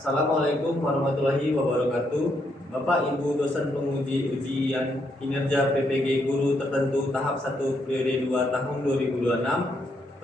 Assalamualaikum warahmatullahi wabarakatuh. Bapak Ibu dosen penguji ujian kinerja PPG guru tertentu tahap 1 periode 2 tahun 2026.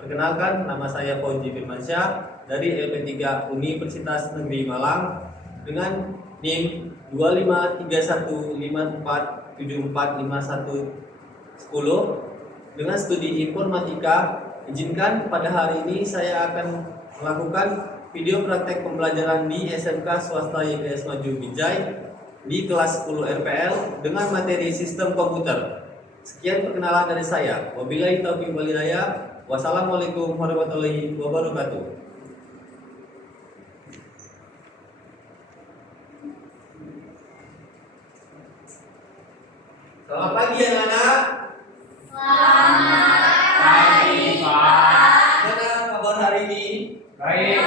Perkenalkan, nama saya Fauzi Firmansyah dari LP3 Universitas Negeri Malang dengan NIM 253154745110 dengan studi informatika. Izinkan pada hari ini saya akan melakukan video praktek pembelajaran di SMK Swasta YPS Maju Bijay di kelas 10 RPL dengan materi sistem komputer. Sekian perkenalan dari saya. Wabillahi taufiq wal hidayah. Wassalamualaikum warahmatullahi wabarakatuh. Selamat pagi anak-anak. Selamat pagi, Pak. Gimana kabar hari ini? Baik.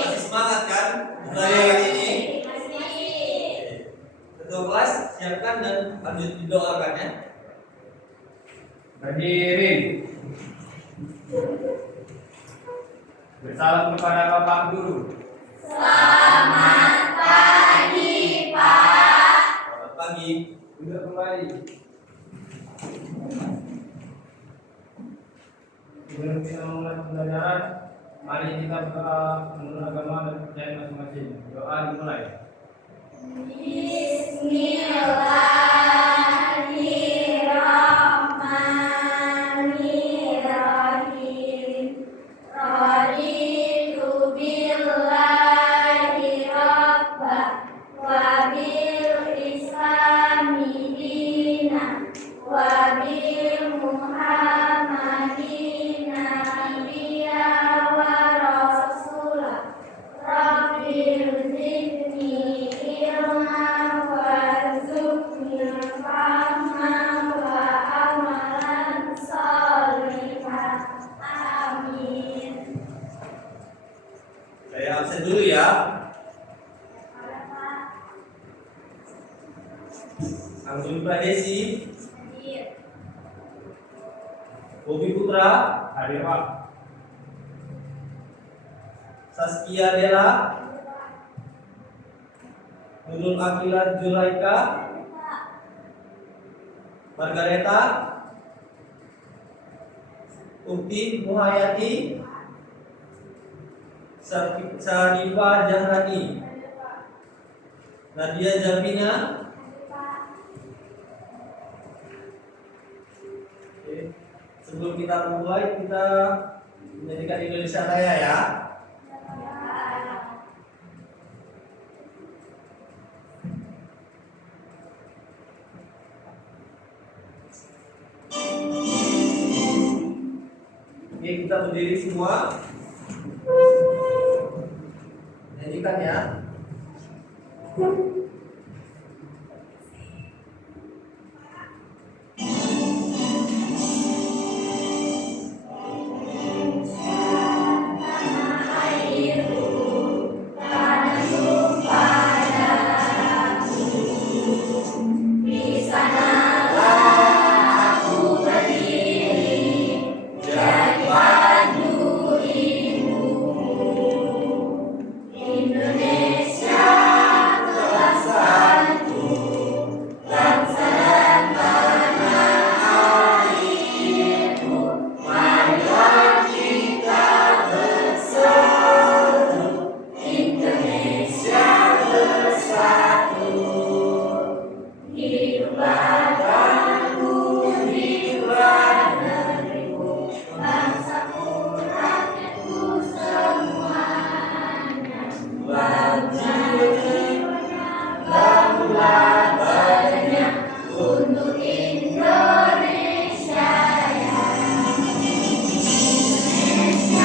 Masih semangat kan? Belajar hari ini? Ketua kelas siapkan dan lanjut didoakan ya. Berdiri. Bersalam kepada Bapak Guru. Selamat pagi, Pak. Selamat pagi. Duduk kembali. Sebelum kita memulai pembelajaran, mari kita berdoa menurut agama dan kepercayaan masing-masing. Doa dimulai. Bismillahirrahmanirrahim. Raditu billahi rabba wa bil islami dina wa bil muhammadin nabiyya wa rasulah. Rabbil zidni ilma warzuqni fahma wa amalan sholihan. Amin. Saya absen dulu ya. Langsung Pak Desi, Bobi Putra, Hadir, Pak. Saskia Dela, Nurul Akila Julaika, Margareta, Ukti Muhayati, Sarifa Jahrani, Nadia Jamina. Oke. Sebelum kita mulai, kita menyanyikan Indonesia Raya ya. Oke, kita berdiri semua. Nyanyikan ya. Untuk Indonesia Raya. Indonesia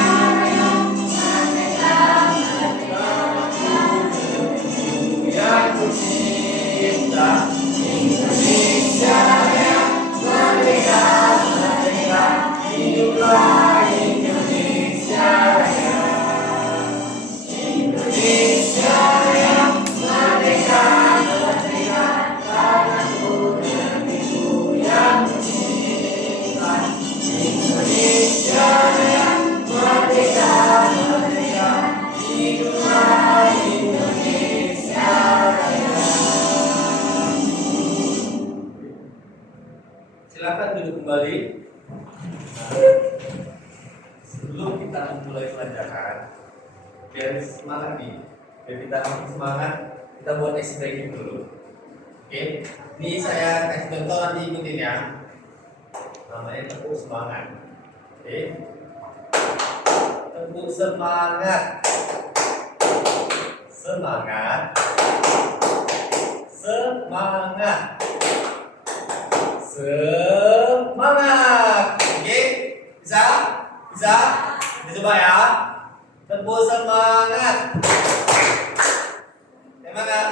Raya, merdeka, merdeka, Yang kucinta, Indonesia Raya, merdeka, merdeka, hiduplah Indonesia Raya. Indonesia Raya, merdeka, merdeka, tanahku negeriku yang kucinta. Indonesia Raya, merdeka, merdeka, hiduplah Indonesia. pembelajaran biar semangat nih, biar kita makin semangat, kita buat exit breaking dulu. Oke, ini saya kasih contoh, nanti ikutin ya. Namanya tepuk semangat. Oke, tepuk semangat, semangat, semangat, semangat. Oke, bisa? Bisa? Coba ya. Tepuk semangat. Semangat.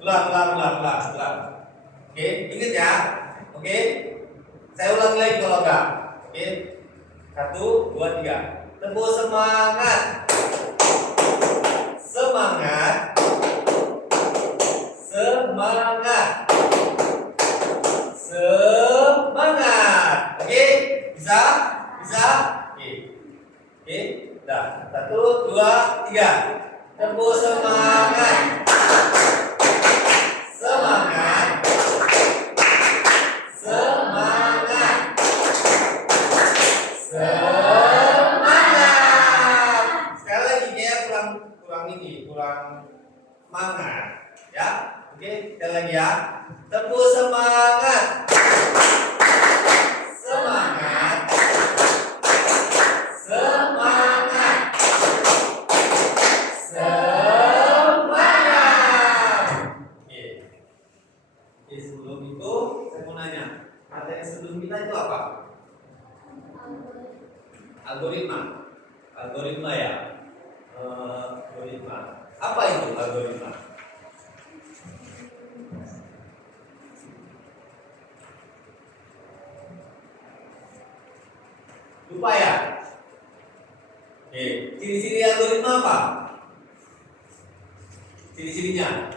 Ulang. Oke, ingat ya. Oke, saya ulang lagi kalau enggak. Oke, 1, 2, 3. Tepuk semangat. Semangat. Semangat. Semangat. Oke, bisa? Bisa? Oke, dah. 1, 2, 3. Tepuk semangat. Semangat. Semangat. Semangat. Sekali lagi ya, kurang semangat ya. Oke, sekali lagi ya. Tepuk semangat. Semangat. Semangat. Semangat. Oke, sebelum itu saya mau nanya, materi sebelum kita itu apa? Algoritma ya. Algoritma. Apa itu algoritma? Lupa ya? Oke, ciri-ciri algoritma apa? Ciri-cirinya?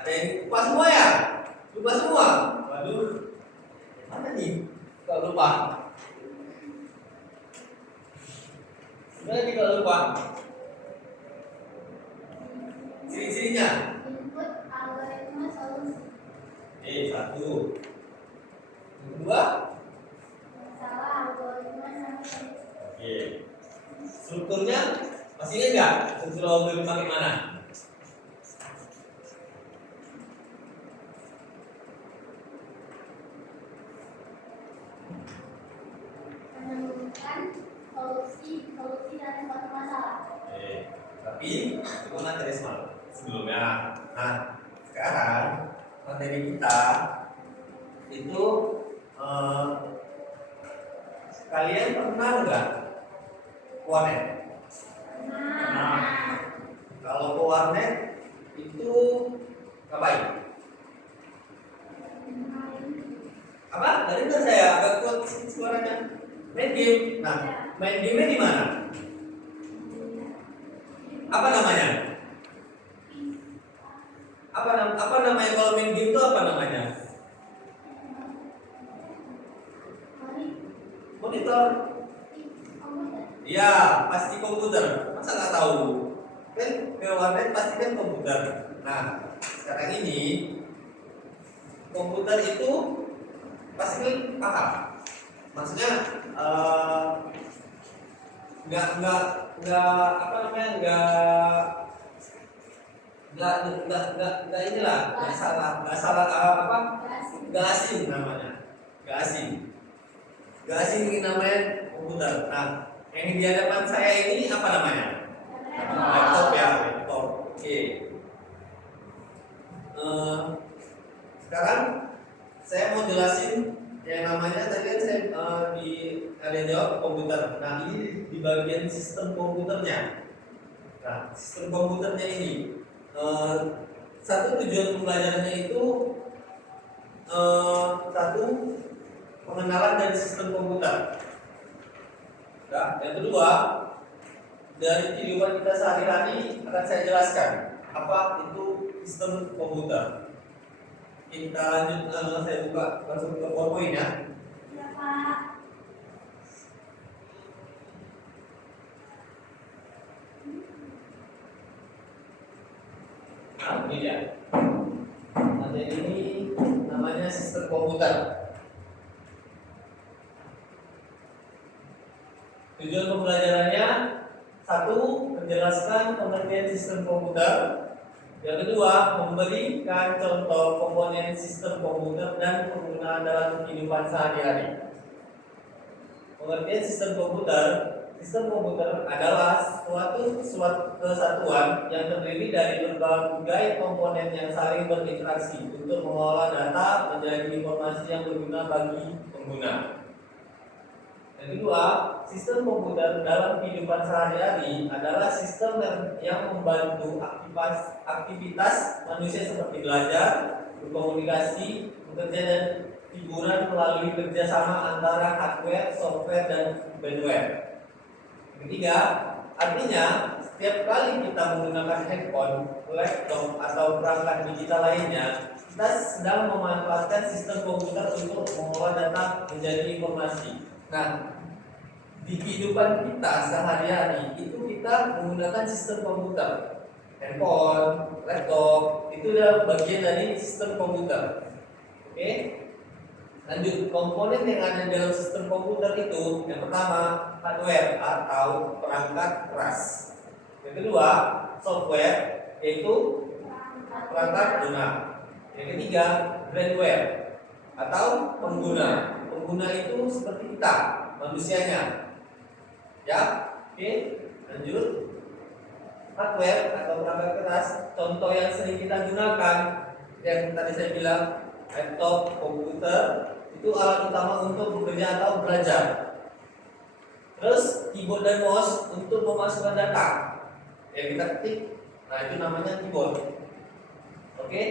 Ada yang lupa semua ya? Lupa semua? Waduh, mana nih? Kalau lupa? Sebenarnya kita lupa. Ciri-cirinya? Input algoritma solusi. 1. Yang kedua? Masalah algoritma sampai solusi. Oke. Strukturnya masih ingat nggak? Struktur algoritma gimana? Menemukan solusi dari suatu masalah. Tapi itu materi sebelumnya. Nah, sekarang materi kita itu kalian pernah nggak ke warnet? Kalau ke warnet itu ngapain? Apa? Tadi kan saya agak kuat suaranya. Main game. Nah, main game di mana? Apa namanya? Apa namanya kalau main game itu apa namanya? Monitor. Iya, pasti komputer. Masa nggak tahu? Kan ke warnet pasti kan komputer. Nah, sekarang ini komputer itu pasti kan paham. Maksudnya nggak apa namanya nggak inilah nggak salah apa nggak asing namanya nggak asing ini namanya komputer. Nah, yang di hadapan saya ini apa namanya? Laptop ya, laptop. Oke. Sekarang saya mau jelasin yang namanya tadi kan saya ada yang jawab komputer. Nah, ini di bagian sistem komputernya. Nah, sistem komputernya ini satu tujuan pembelajarannya itu satu pengenalan dari sistem komputer. Nah, yang kedua dari kehidupan kita sehari-hari akan saya jelaskan apa itu sistem komputer. Kita lanjut, saya buka langsung ke PowerPoint ya. Ya, Pak. Nah, ini dia. Materi ini namanya sistem komputer. Tujuan pembelajarannya: satu, menjelaskan pengertian sistem komputer. Yang kedua, memberikan contoh komponen sistem komputer dan penggunaan dalam kehidupan sehari-hari. Pengertian sistem komputer. Sistem komputer adalah suatu kesatuan yang terdiri dari berbagai komponen yang saling berinteraksi untuk mengolah data menjadi informasi yang berguna bagi pengguna. Yang kedua, sistem komputer dalam kehidupan sehari-hari adalah sistem yang membantu aktivitas manusia seperti belajar, berkomunikasi, bekerja, dan hiburan melalui kerjasama antara hardware, software, dan firmware. Ketiga, artinya setiap kali kita menggunakan handphone, laptop, atau perangkat digital lainnya, kita sedang memanfaatkan sistem komputer untuk mengolah data menjadi informasi. Nah, di kehidupan kita sehari-hari itu kita menggunakan sistem komputer, handphone, laptop, itu adalah bagian dari sistem komputer. Oke? Lanjut, komponen yang ada dalam sistem komputer itu yang pertama hardware atau perangkat keras. Yang kedua software, yaitu perangkat lunak. Yang ketiga firmware atau pengguna. Pengguna itu seperti kita, manusianya. Ya, oke. Lanjut, hardware atau perangkat keras. Contoh yang sering kita gunakan yang tadi saya bilang, laptop, komputer, itu alat utama untuk bekerja atau belajar. Terus keyboard dan mouse untuk memasukkan data yang kita ketik, nah itu namanya keyboard. Oke,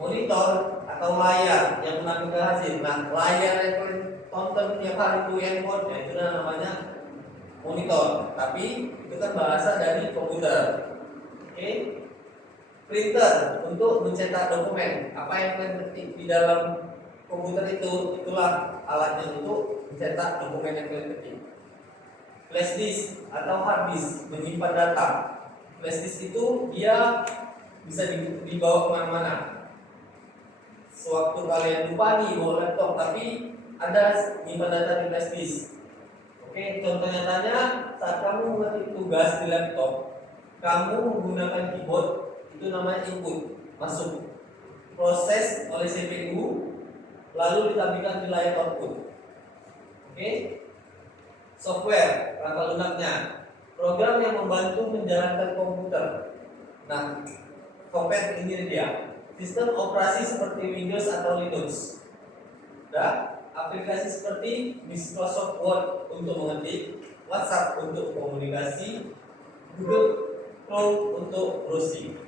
monitor atau layar yang menampilkan hasil. Nah, layar yang kalian tonton tiap hari itu handphone, ya itu namanya monitor. Tapi itu kan bahasa dari komputer. Oke, printer untuk mencetak dokumen. Apa yang kalian ketik di dalam komputer itu, itulah alatnya untuk mencetak dokumen yang kalian ketik. Flash disk atau hard disk menyimpan data. Flash disk itu dia bisa dibawa kemana-mana. Sewaktu kalian lupa nih bawa laptop, tapi ada menyimpan data di flash disk. Oke, contoh nyatanya saat kamu mengetik tugas di laptop, kamu menggunakan keyboard, itu namanya input, masuk, proses oleh CPU, lalu ditampilkan di layar output. Oke, software, perangkat lunaknya, program yang membantu menjalankan komputer. Nah, software ini dia, sistem operasi seperti Windows atau Linux. Dan aplikasi seperti Microsoft Word untuk mengetik, WhatsApp untuk komunikasi, Google Chrome untuk browsing.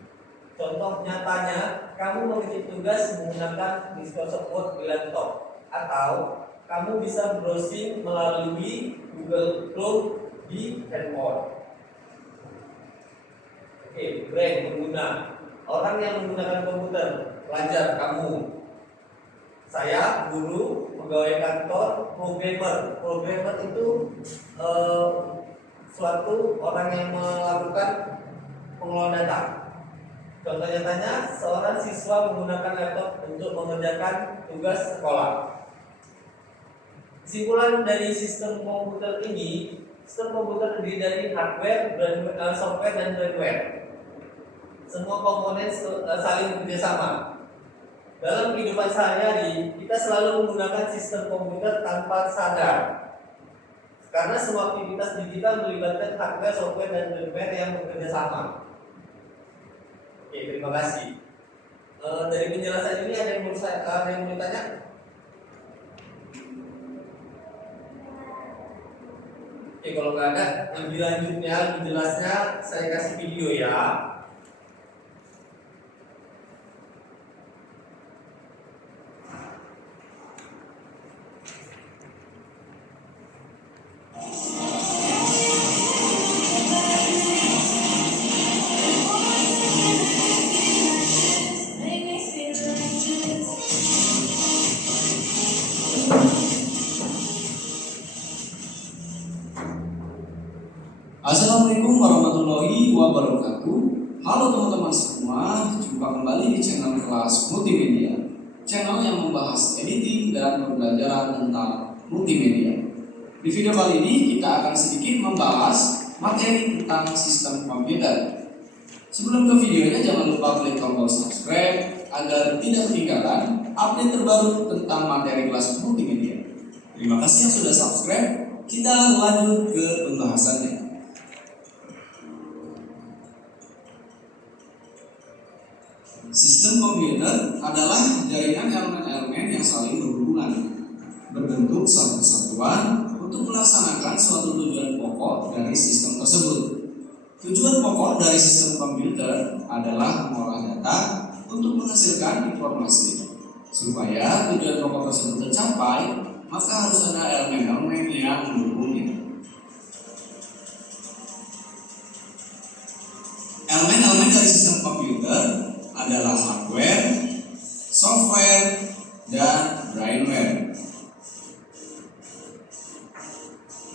Contoh nyatanya, kamu mengetik tugas menggunakan Microsoft Word di laptop, atau kamu bisa browsing melalui Google Chrome di handphone. Oke, brain pengguna, orang yang menggunakan komputer, pelajar, kamu, saya, guru, pegawai kantor, programmer. Programmer itu suatu orang yang melakukan pengelolaan data. Contoh nyatanya, seorang siswa menggunakan laptop untuk mengerjakan tugas sekolah. Kesimpulan dari sistem komputer ini, sistem komputer terdiri dari hardware, software, dan firmware. Semua komponen saling bekerjasama. Dalam kehidupan sehari-hari, kita selalu menggunakan sistem komputer tanpa sadar. Karena semua aktivitas digital melibatkan hardware, software, dan firmware yang bekerja sama. Oke, terima kasih. Dari penjelasan ini ada yang mau ditanya? Oke, kalau nggak ada, lebih lanjutnya, lebih jelasnya saya kasih video ya. Assalamualaikum warahmatullahi wabarakatuh. Halo teman-teman semua, jumpa kembali di channel kelas multimedia, channel yang membahas editing dan pembelajaran tentang multimedia. Di video kali ini kita akan sedikit membahas materi tentang sistem komputer. Sebelum ke videonya, jangan lupa klik tombol subscribe agar tidak ketinggalan update terbaru tentang materi kelas multimedia. Terima kasih yang sudah subscribe. Kita lanjut ke pembahasannya. Sistem komputer adalah jaringan elemen-elemen yang saling berhubungan, berbentuk satu kesatuan untuk melaksanakan suatu tujuan pokok dari sistem tersebut. Tujuan pokok dari sistem komputer adalah mengolah data untuk menghasilkan informasi. Supaya tujuan pokok tersebut tercapai, maka harus ada elemen-elemen yang mendukungnya. Elemen-elemen dari sistem komputer adalah hardware, software, dan brainware.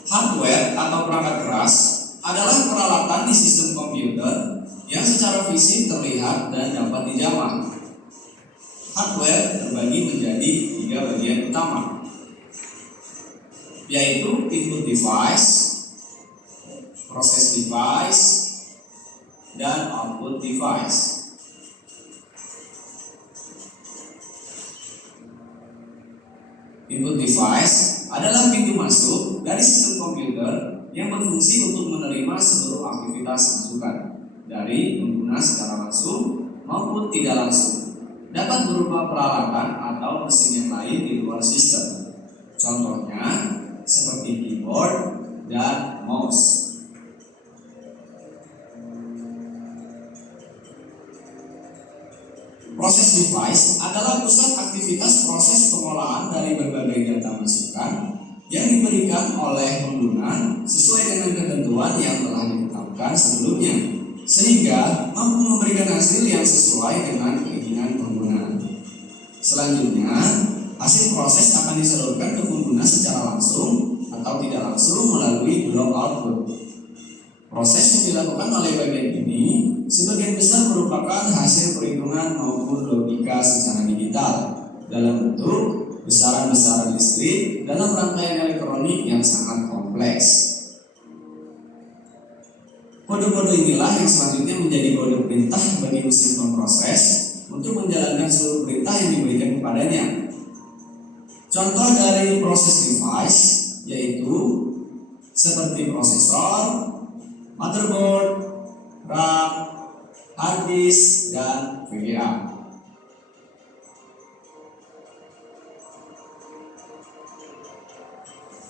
Hardware atau perangkat keras adalah peralatan di sistem komputer yang secara fisik terlihat dan dapat dijamah. Hardware terbagi menjadi 3 bagian utama, yaitu input device, process device, dan output device. Input device adalah pintu masuk dari sistem komputer yang berfungsi untuk menerima seluruh aktivitas masukan dari pengguna secara langsung maupun tidak langsung. Dapat berupa peralatan atau mesin yang lain di luar sistem. Contohnya seperti keyboard dan mouse. Proses device adalah pusat aktivitas proses pengolahan dari berbagai data masukan yang diberikan oleh pengguna sesuai dengan ketentuan yang telah ditetapkan sebelumnya, sehingga mampu memberikan hasil yang sesuai dengan keinginan pengguna. Selanjutnya, hasil proses akan disalurkan ke pengguna secara langsung atau tidak langsung melalui blok output. Proses yang dilakukan oleh bagian ini sebagian besar merupakan hasil perhitungan maupun logika secara digital dalam bentuk besaran-besaran listrik dalam rangkaian elektronik yang sangat kompleks. Kode-kode inilah yang selanjutnya menjadi kode perintah bagi mesin pemproses untuk menjalankan seluruh perintah yang diberikan kepadanya. Contoh dari proses device yaitu seperti prosesor, motherboard, RAM, hard disk, dan VGA.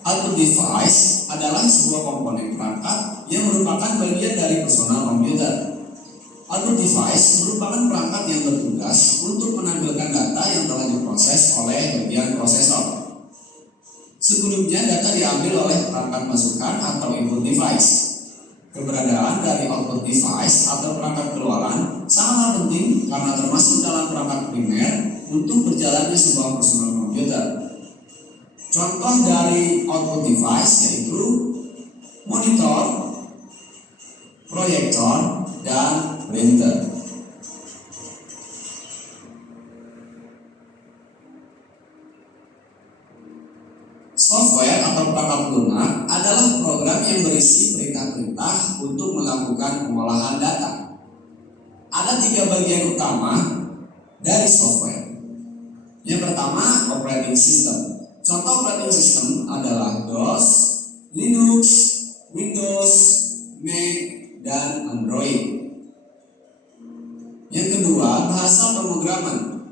Output device adalah sebuah komponen perangkat yang merupakan bagian dari personal komputer. Output device merupakan perangkat yang bertugas untuk menampilkan data yang telah diproses oleh bagian prosesor. Sebelumnya data diambil oleh perangkat masukan atau input device. Keberadaan dari output device atau perangkat keluaran sangatlah penting karena termasuk dalam perangkat primer untuk berjalannya sebuah personal komputer. Contoh dari output device yaitu monitor, proyektor, dan printer. Software atau perangkat lunak adalah program yang berisi perintah-perintah untuk melakukan pengolahan data. Ada 3 bagian utama dari software. Yang pertama, operating system. Contoh operating system adalah DOS, Linux, Windows, Mac, dan Android. Yang kedua, bahasa pemrograman.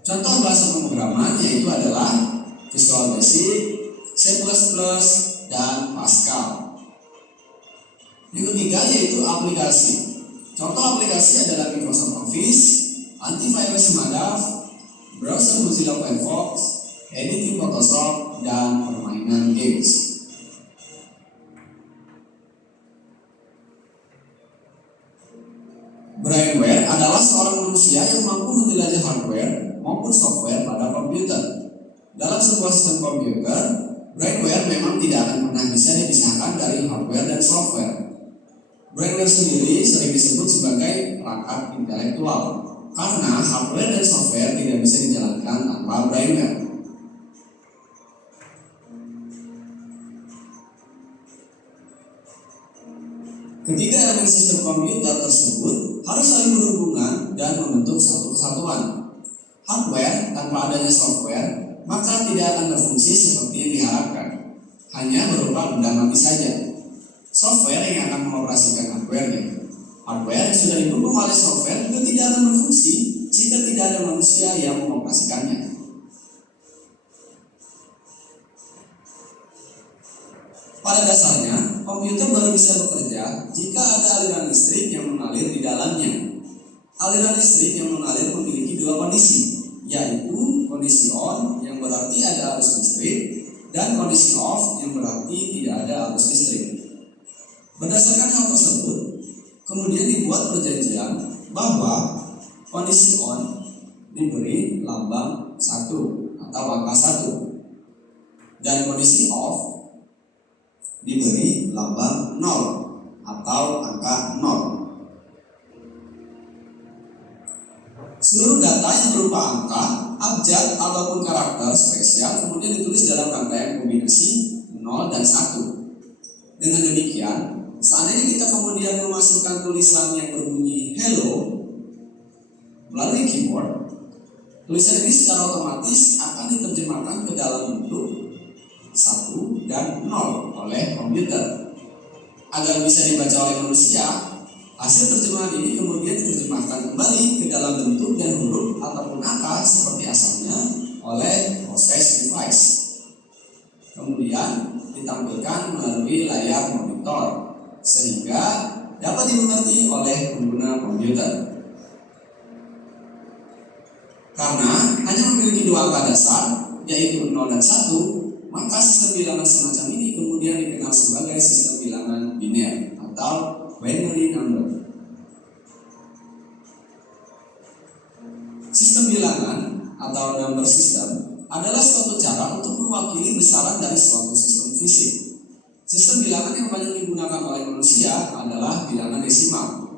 Contoh bahasa pemrograman yaitu adalah Visual Basic, C++, dan Pascal. Yang ketiga yaitu aplikasi. Contoh aplikasi adalah Microsoft Office, antivirus Madaf, browser Mozilla Firefox, editing Photoshop, dan permainan games. Brainware adalah seorang manusia yang mampu menjelajah hardware maupun software pada komputer. Dalam sebuah sistem komputer, brainware memang tidak akan pernah bisa dipisahkan dari hardware dan software. Brainware sendiri sering disebut sebagai perangkat intelektual karena hardware dan software tidak bisa dijalankan tanpa brainware. Ketiga elemen sistem komputer tersebut harus saling berhubungan dan membentuk satu kesatuan. Hardware tanpa adanya software maka tidak akan berfungsi seperti yang diharapkan, hanya berupa benda mati saja. Software yang akan mengoperasikan hardware-nya. Hardware yang sudah didukung oleh software juga tidak akan berfungsi jika tidak ada manusia yang mengoperasikannya. Pada dasarnya, komputer baru bisa bekerja jika ada aliran listrik yang mengalir di dalamnya. Aliran listrik yang mengalir memiliki dua kondisi, yaitu kondisi on yang berarti ada arus listrik dan kondisi off yang berarti tidak ada arus listrik. Berdasarkan hal tersebut, kemudian dibuat perjanjian bahwa kondisi on diberi lambang 1 atau angka 1 dan kondisi off diberi lambang 0 atau angka 0. Seluruh data yang berupa angka, abjad ataupun karakter spesial kemudian ditulis dalam rangkaian kombinasi 0 dan 1. Dengan demikian, seandainya kita kemudian memasukkan tulisan yang berbunyi hello melalui keyboard, tulisan ini secara otomatis akan diterjemahkan ke dalam bentuk 1 dan 0 oleh komputer. Agar bisa dibaca oleh manusia, hasil terjemahan ini kemudian diterjemahkan kembali ke dalam bentuk dan huruf ataupun angka seperti asalnya oleh proses device. Kemudian ditampilkan melalui layar monitor sehingga dapat dimengerti oleh pengguna komputer. Karena hanya memiliki dua angka dasar, yaitu 0 dan 1, maka sistem bilangan semacam ini kemudian dikenal sebagai sistem bilangan biner atau binary number. Sistem bilangan atau number system adalah suatu cara untuk mewakili besaran dari suatu sistem fisik. Sistem bilangan yang banyak digunakan oleh manusia adalah bilangan desimal.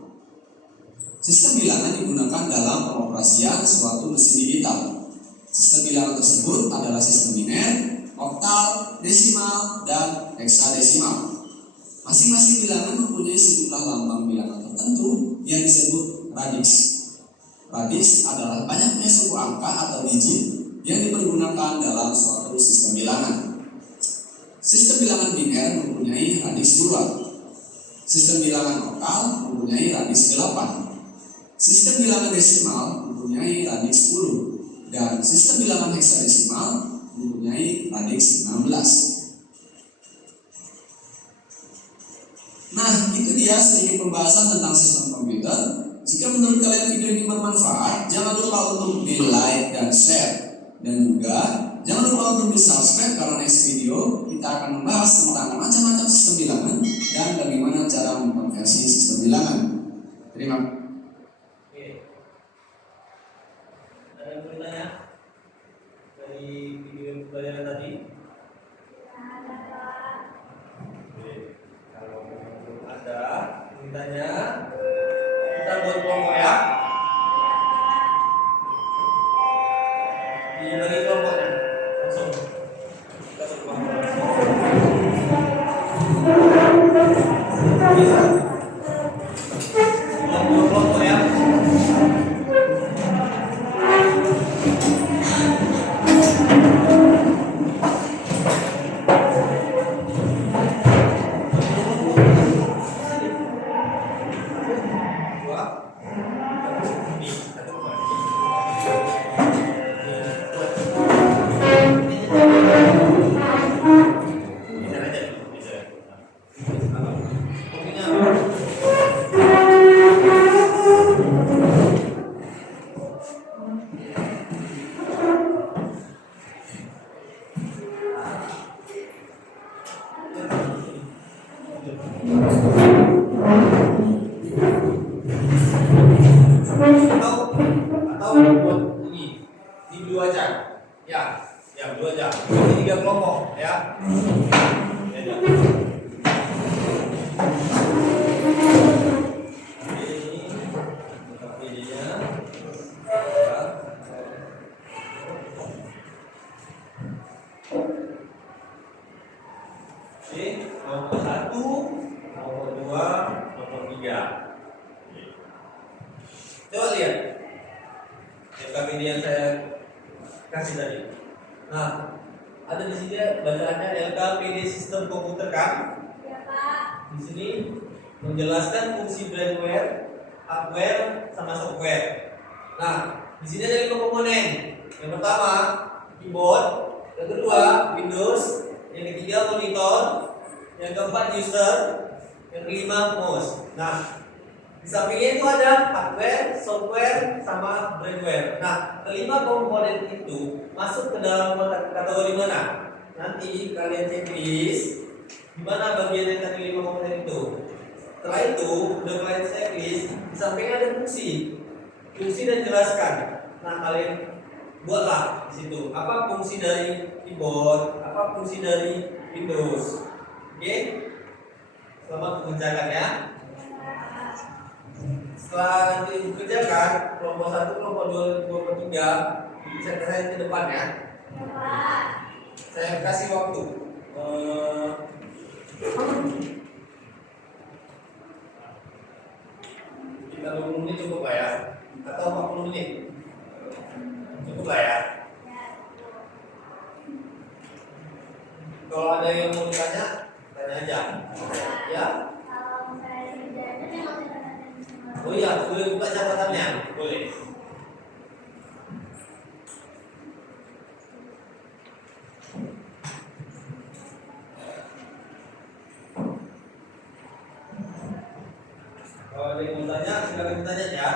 Sistem bilangan digunakan dalam pengoperasian suatu mesin digital. Sistem bilangan tersebut adalah sistem biner, oktal, desimal, dan heksadesimal. Masing-masing bilangan mempunyai sejumlah lambang bilangan tertentu yang disebut radix. Radix adalah banyaknya suku angka atau digit yang dipergunakan dalam suatu sistem bilangan. Sistem bilangan biner mempunyai radix 2. Sistem bilangan oktal mempunyai radix 8. Sistem bilangan desimal mempunyai radix 10. Dan sistem bilangan heksadesimal mempunyai radix 16. Nah, itu dia sedikit pembahasan tentang sistem komputer. Jika menurut kalian video ini bermanfaat, jangan lupa untuk di like dan share. Dan juga jangan lupa untuk di subscribe karena next video kita akan membahas tentang macam-macam sistem bilangan dan bagaimana cara mengkonversi sistem bilangan. Terima kasih. Oke. Ada yang bertanya dari video pembelajaran tadi? Ada Pak. Oke. Kalau belum ada bertanya, kita buat kelompok ya. Dibagi kelompoknya langsung. Kita buat kelompok. Bisa. Kelompok ya. Atau buat ini dua aja ya dua aja ini 3 kelompok ya. Kelompok 1, kelompok 3. Coba lihat FKPD yang saya kasih tadi. Nah, ada di sini bacaannya LKPD sistem komputer kan? Ya, Pak. Di sini menjelaskan fungsi brainware, hardware, sama software. Nah, di sini ada 5 komponen. Yang pertama keyboard, yang kedua Windows, yang ketiga monitor, yang keempat user, yang kelima mouse. Nah, di sampingnya itu ada hardware, software, sama brainware. Nah, kelima komponen itu masuk ke dalam kategori mana? Nanti kalian checklist di mana bagian yang tadi 5 komponen itu. Setelah itu, udah kalian checklist, di sampingnya ada fungsi dan jelaskan. Nah, kalian buatlah di situ apa fungsi dari keyboard, apa fungsi dari Windows. Oke? Selamat mengerjakan ya. Setelah nanti dikerjakan kelompok 1, kelompok 2, kelompok 3 bisa saya ke depan ya. Ya, Pak. Saya kasih waktu 30 menit cukup lah ya, atau 40 menit cukup lah ya. Kalau ada yang mau ditanya, tanya aja ya. Kalau saya kerjanya yang mau ditanya sama Oh iya, boleh buka catatannya, boleh. Kalau ada yang mau tanya, silakan ditanya ya.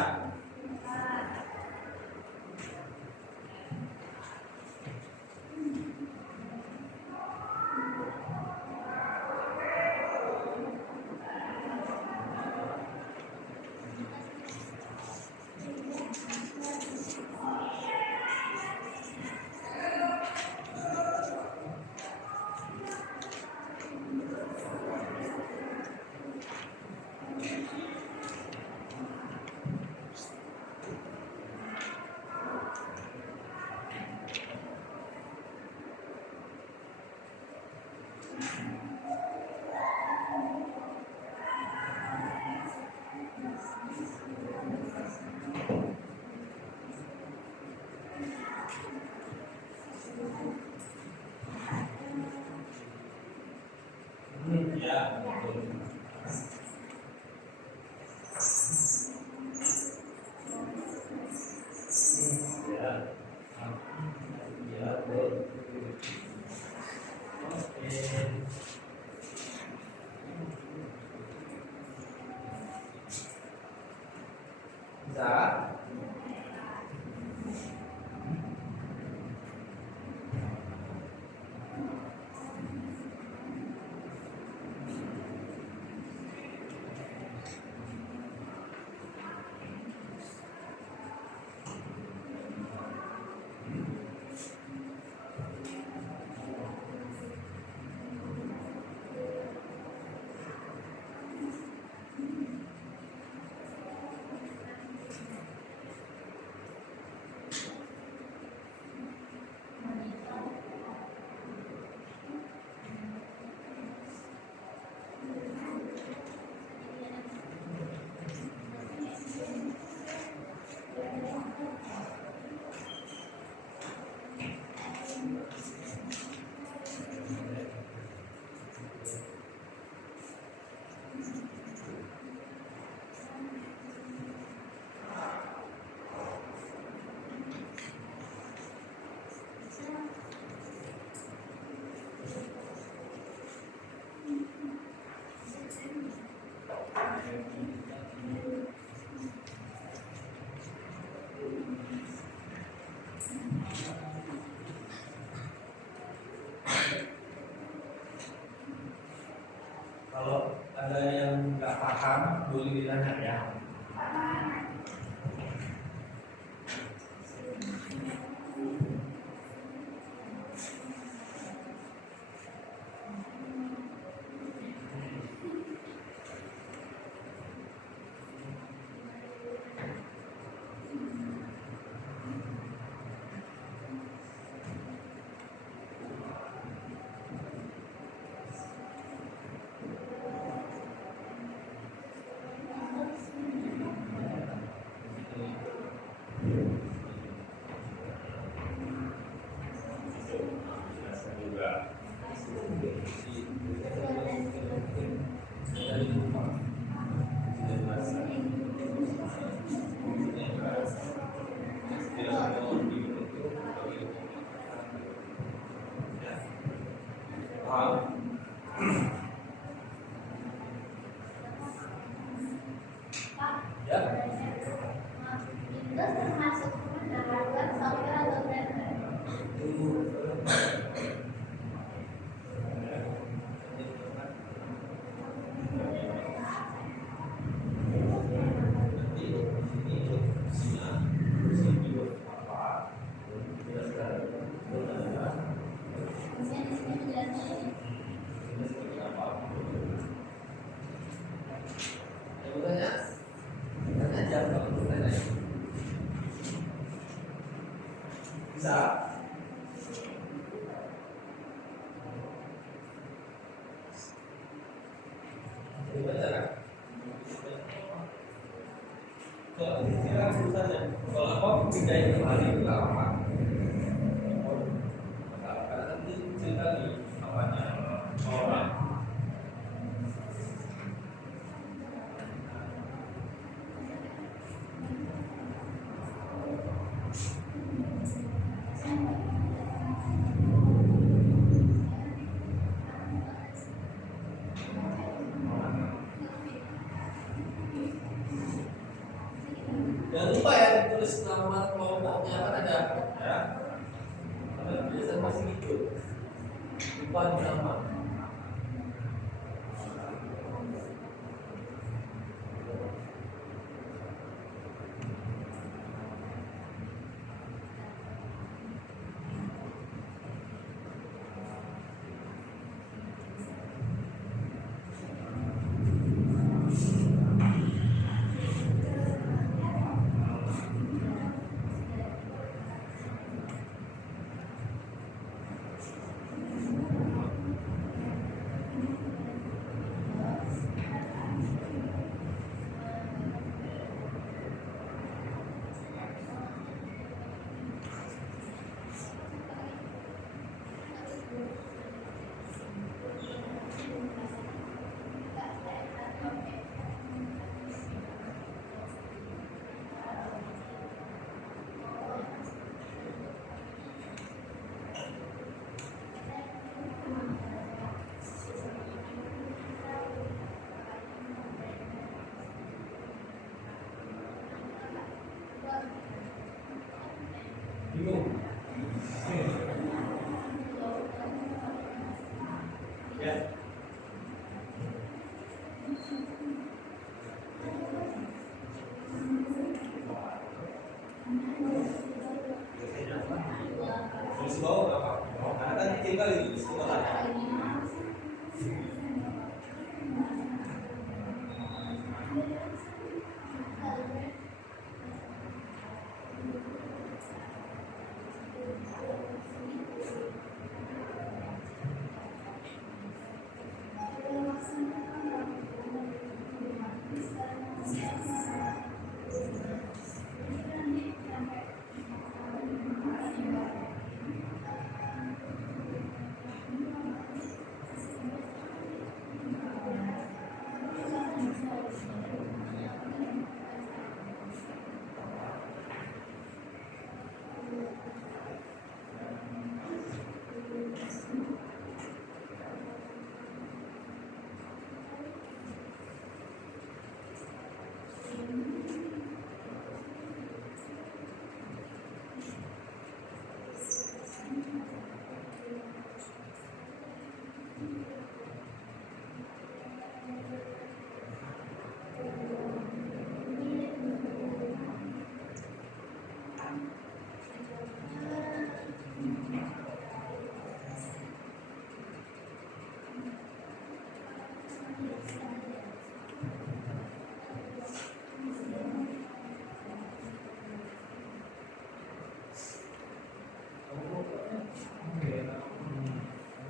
Ya, betul. Ya. Ya, betul. Oke. Bisa? Kalau ada yang nggak paham, boleh ditanya ya. Pak, Ya. Windows termasuk hardware, software atau firmware? Kemudian di sini menjelaskan ini. Bisa. Kalau apa pindahin kembali ke lama. Karena nanti cerita di apanya orang. Jangan lupa ya tulis nama kelompoknya kan ada ya. Biasanya masih gitu. Lupa di nama. Bingung. Ya. Tulis bawah apa? Karena kan kecil kali di sekolah.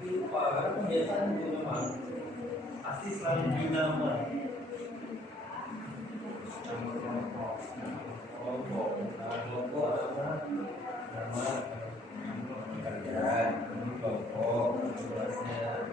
Lupa kan kebiasaan itu memang pasti selalu di nama kelompok nama pekerjaan kelompok tugasnya.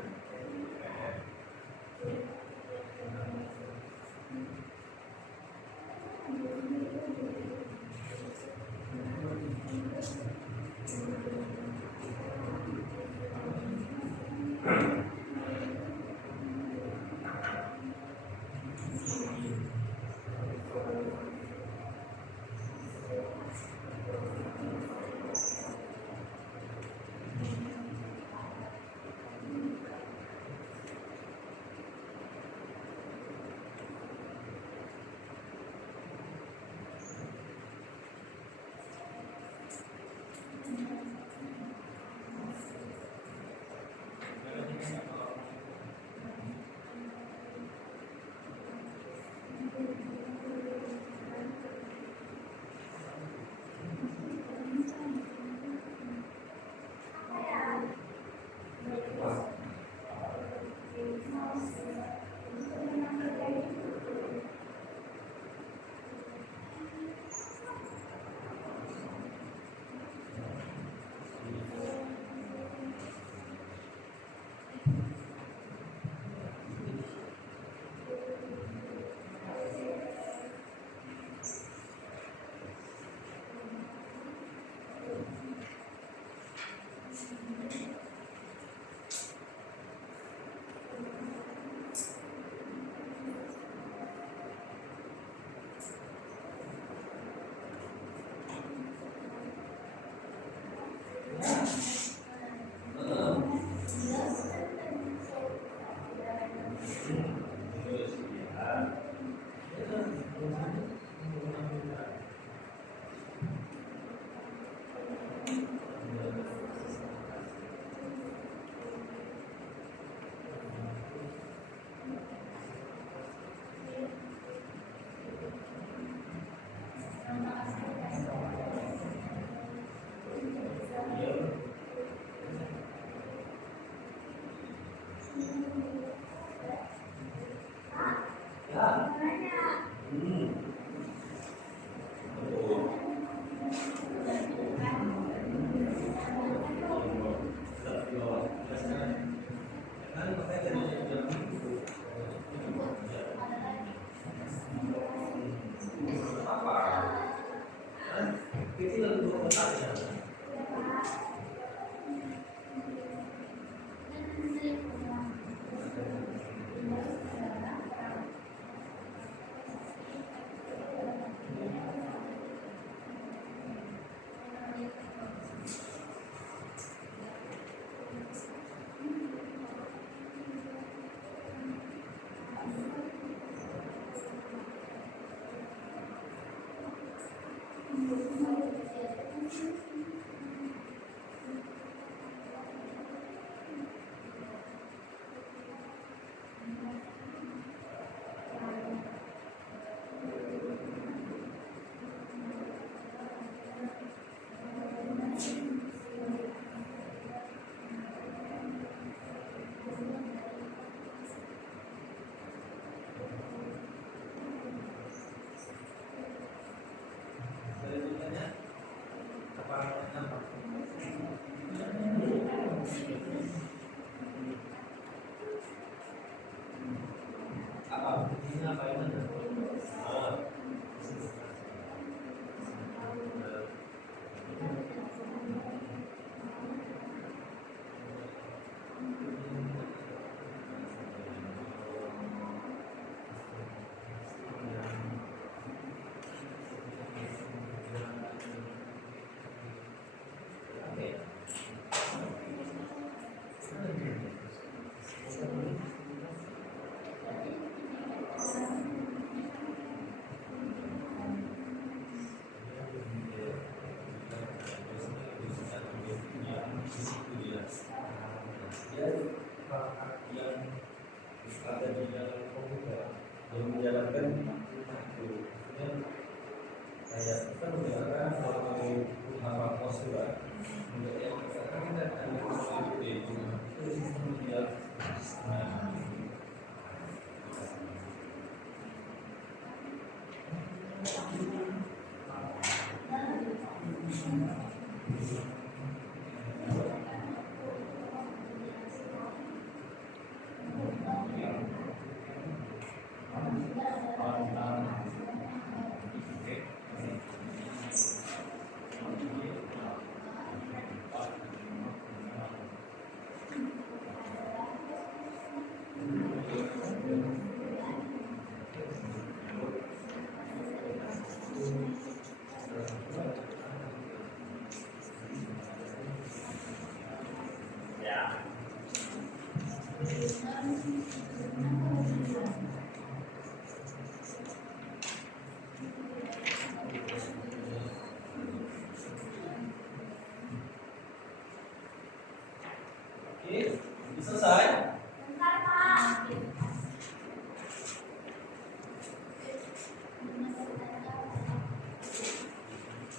Selesai? Bentar, Pak.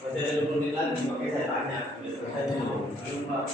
Masih ada 20 menit lagi, makanya saya tanya. Sudah selesai dulu. Belum, Pak.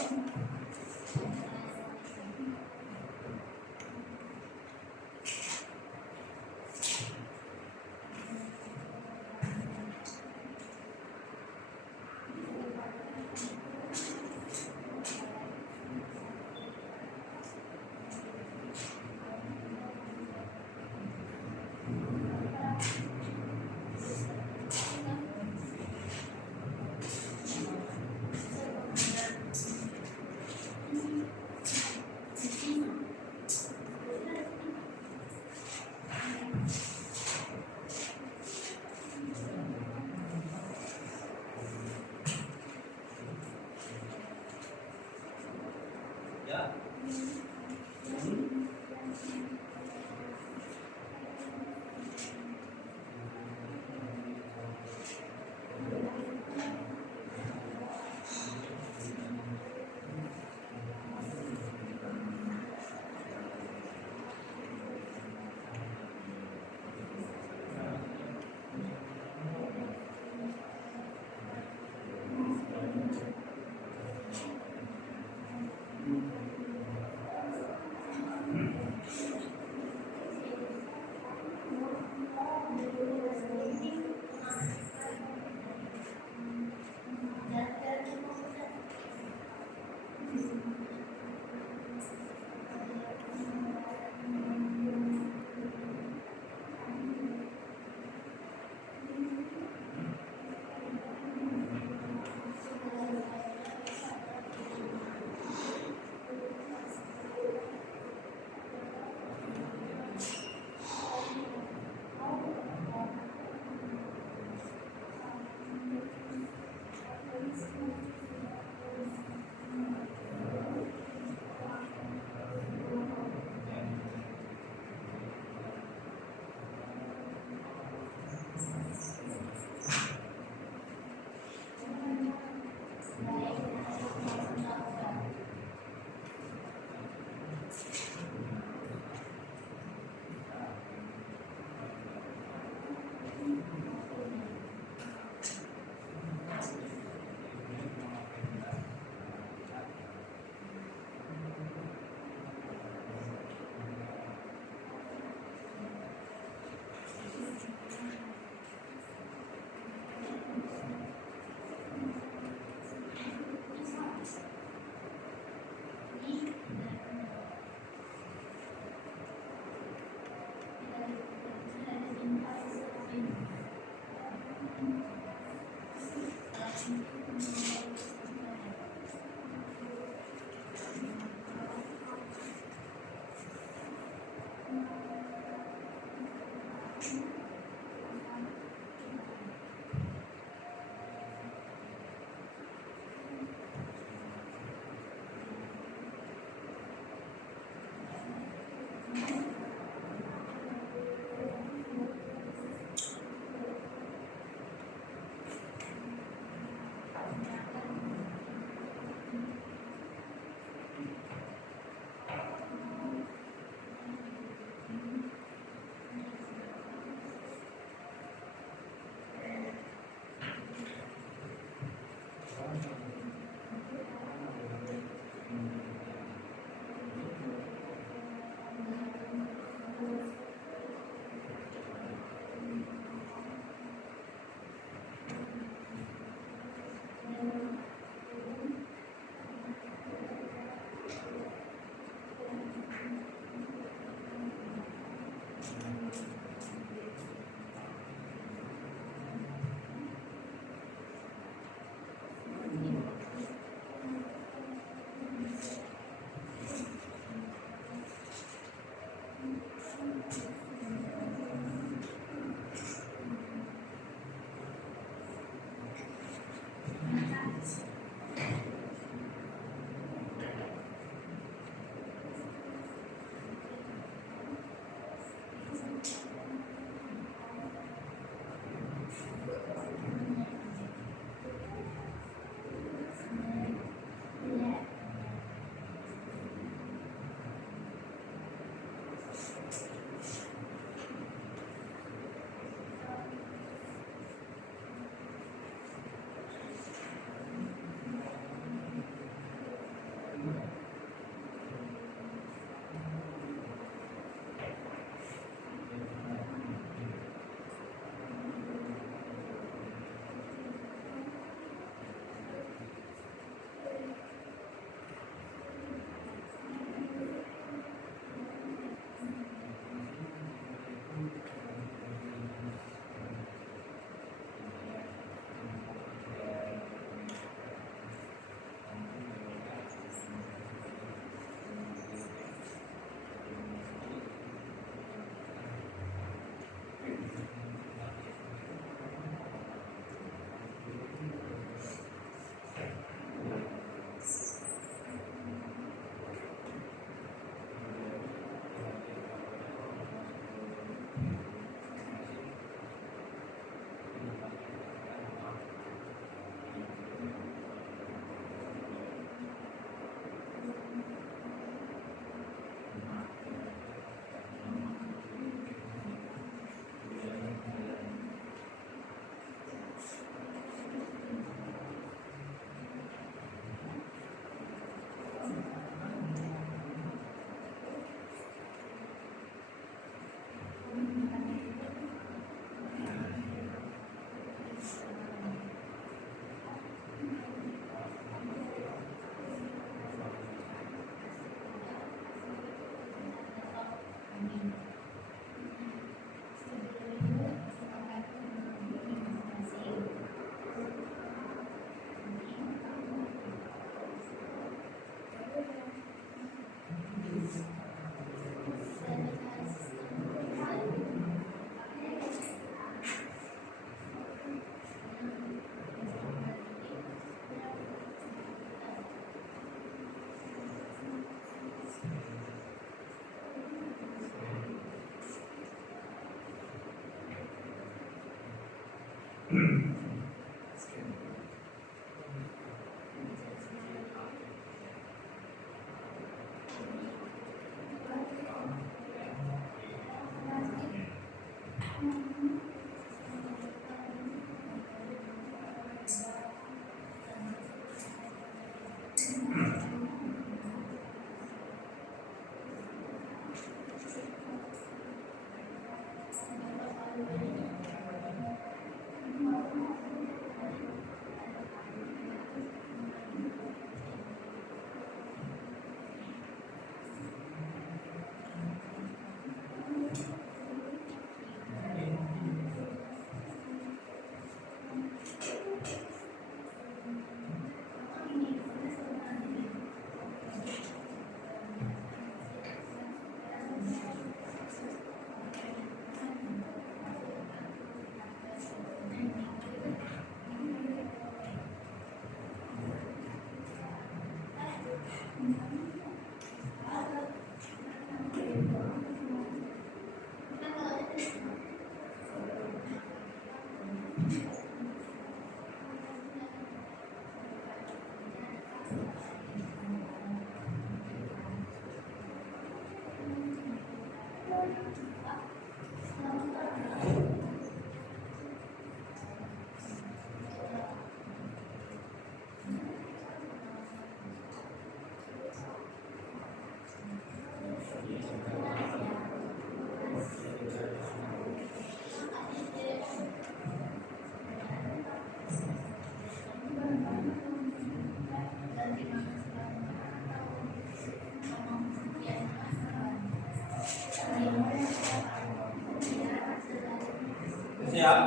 Siap?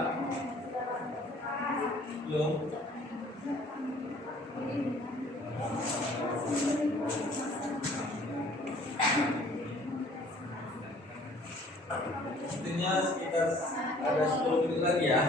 Belum? Waktunya sekitar ada 10 menit lagi ya.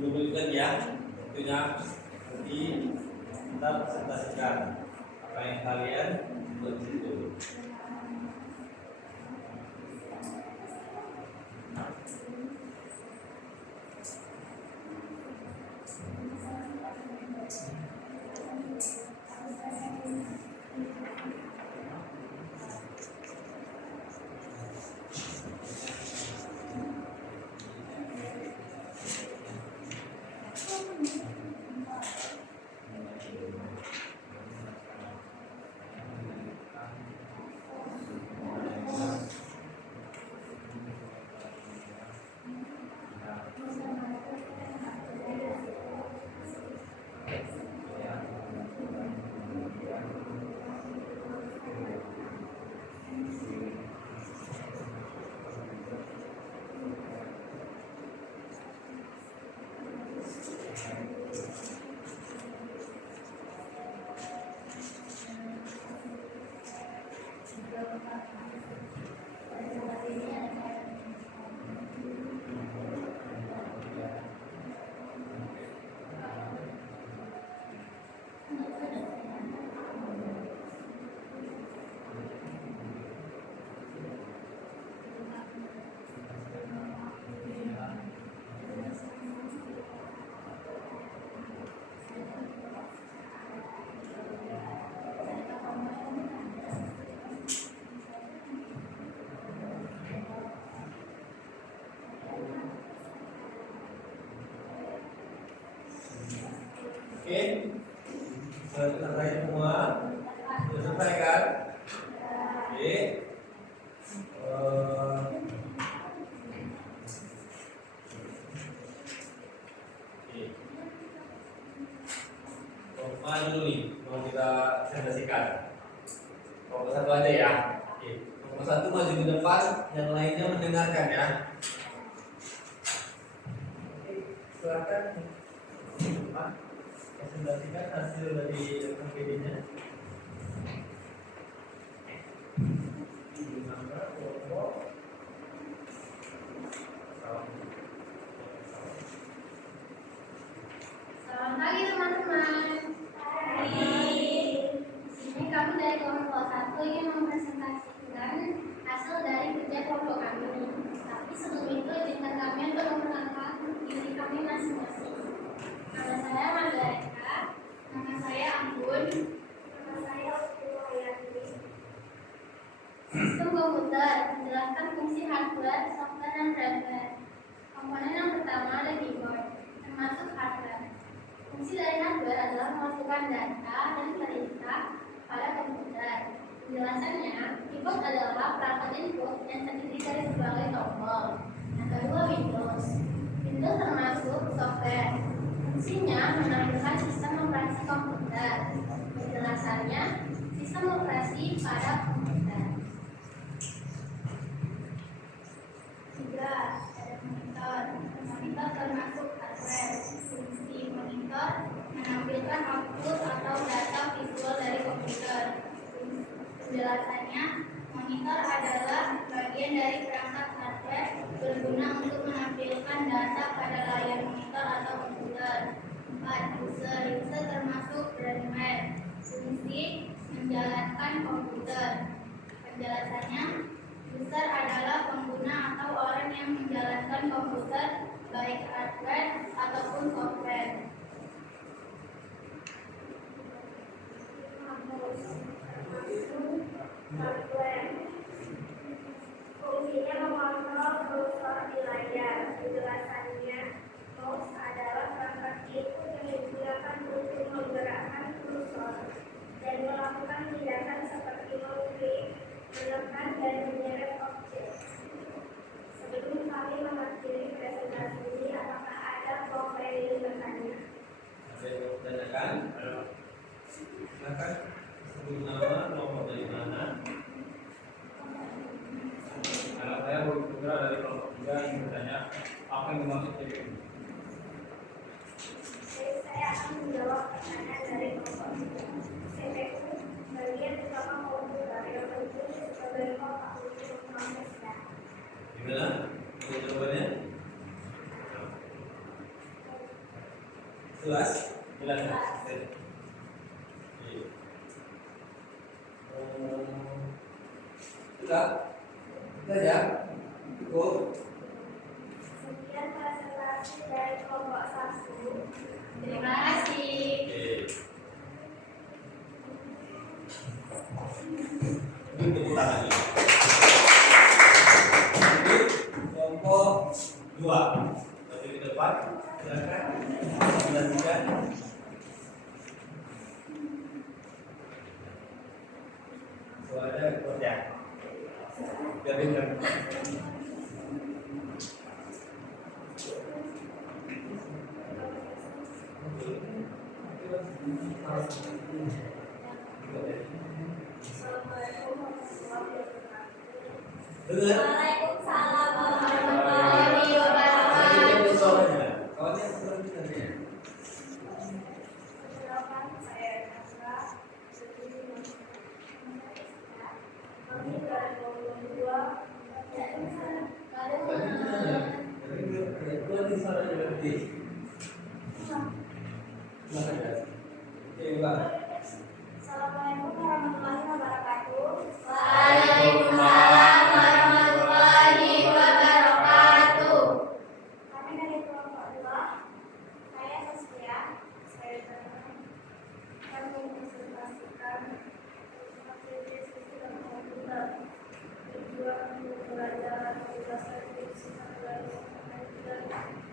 10 menit lagi ya. Waktunya nanti kita presentasikan apa yang kalian buat di situ. Oke, selesai semua. Sudah selesai kan? Oke. Mana dulu nih mau kita presentasikan? Nomor satu aja ya. Oke. Nomor satu maju ke depan, yang lainnya mendengarkan ya. Oke, silakan. Pak, presentasikan hasil dari MPD-nya. Selamat pagi teman-teman. Di sini kami dari kelompok 1 ingin mempresentasikan hasil dari kerja kelompok kami. Tapi sebelum itu izinkan kami untuk memperkenalkan diri kami masing-masing. Nama saya Margareta, nama saya Anggun, nama saya Ulayani. Sistem komputer menjelaskan fungsi hardware, software, dan firmware. Komponen yang pertama ada keyboard, termasuk hardware. Fungsi dari hardware adalah memasukkan data dan perintah pada komputer. Penjelasannya, keyboard adalah perangkat input yang terdiri dari berbagai tombol. Yang kedua, Windows. Windows termasuk software. Fungsinya menampilkan sistem operasi komputer. Penjelasannya, sistem operasi pada komputer. 3. Ada monitor. Monitor termasuk hardware. Fungsi monitor menampilkan output atau data visual dari komputer. Penjelasannya, monitor adalah bagian dari perangkat hardware berguna untuk menampilkan data pada layar monitor atau komputer. 4. User. User termasuk firmware. Fungsi menjalankan komputer. Penjelasannya, user adalah pengguna atau orang yang menjalankan komputer, baik hardware ataupun software. Hardware. Fungsinya mengontrol kursor di layar. Penjelasannya, mouse adalah perangkat input yang digunakan untuk menggerakkan kursor dan melakukan tindakan seperti mengklik, menekan, dan menyeret objek. Sebelum kami mengakhiri presentasi ini, apakah ada komen yang bertanya? Ada yang mau ditanyakan? Silakan sebut nama, nomor dari mana? Kalau saya Budi Putra dari kelompok 3 ingin bertanya apa yang dimaksud CPU? Jadi saya akan menjawab pertanyaan dari kelompok 3. CPU bagian utama komputer yang penting sebagai otak untuk prosesnya. Gimana? Jawabannya? Jelas? Jelas. Oke. Sudah? Kita ya? Cukup? Sekian presentasi dari kelompok 1. Terima kasih. Oke. Ini tepuk tangan ya. Lanjut kelompok 2. Maju ke depan. Silakan. Jelaskan. Suara kerja. Biarin. Dengar? Waalaikumsalam warahmatullahi wabarakatuh. Kawannya belum dengar ya? Perkenalkan, saya Nasra. Kami dari kelompok 2. Assalamualaikum warahmatullahi wabarakatuh. Waalaikumsalam warahmatullahi wabarakatuh. Kami dari kelompok 2. Saya Saskia. Saya akan mempresentasikan aktivitas dalam komputer. Tujuan pembelajaran berdasarkan prinsip dan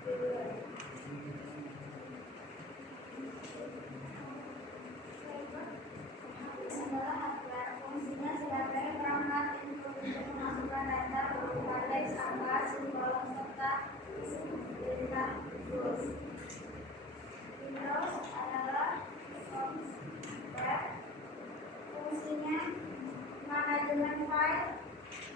tujuan. Adalah hardware. Fungsinya sebagai perangkat untuk memasukkan data berupa teks, angka, simbol, serta perintah tools. Windows adalah software. Fungsinya manajemen file,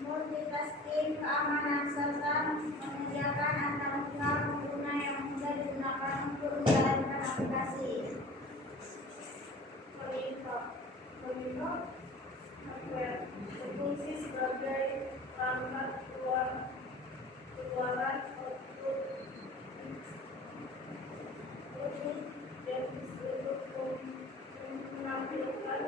multitasking, keamanan, serta menyediakan alternatif pengguna yang mudah digunakan untuk menjalankan aplikasi. Kominfo hardware berfungsi sebagai perangkat keluaran output dan untuk menampilkan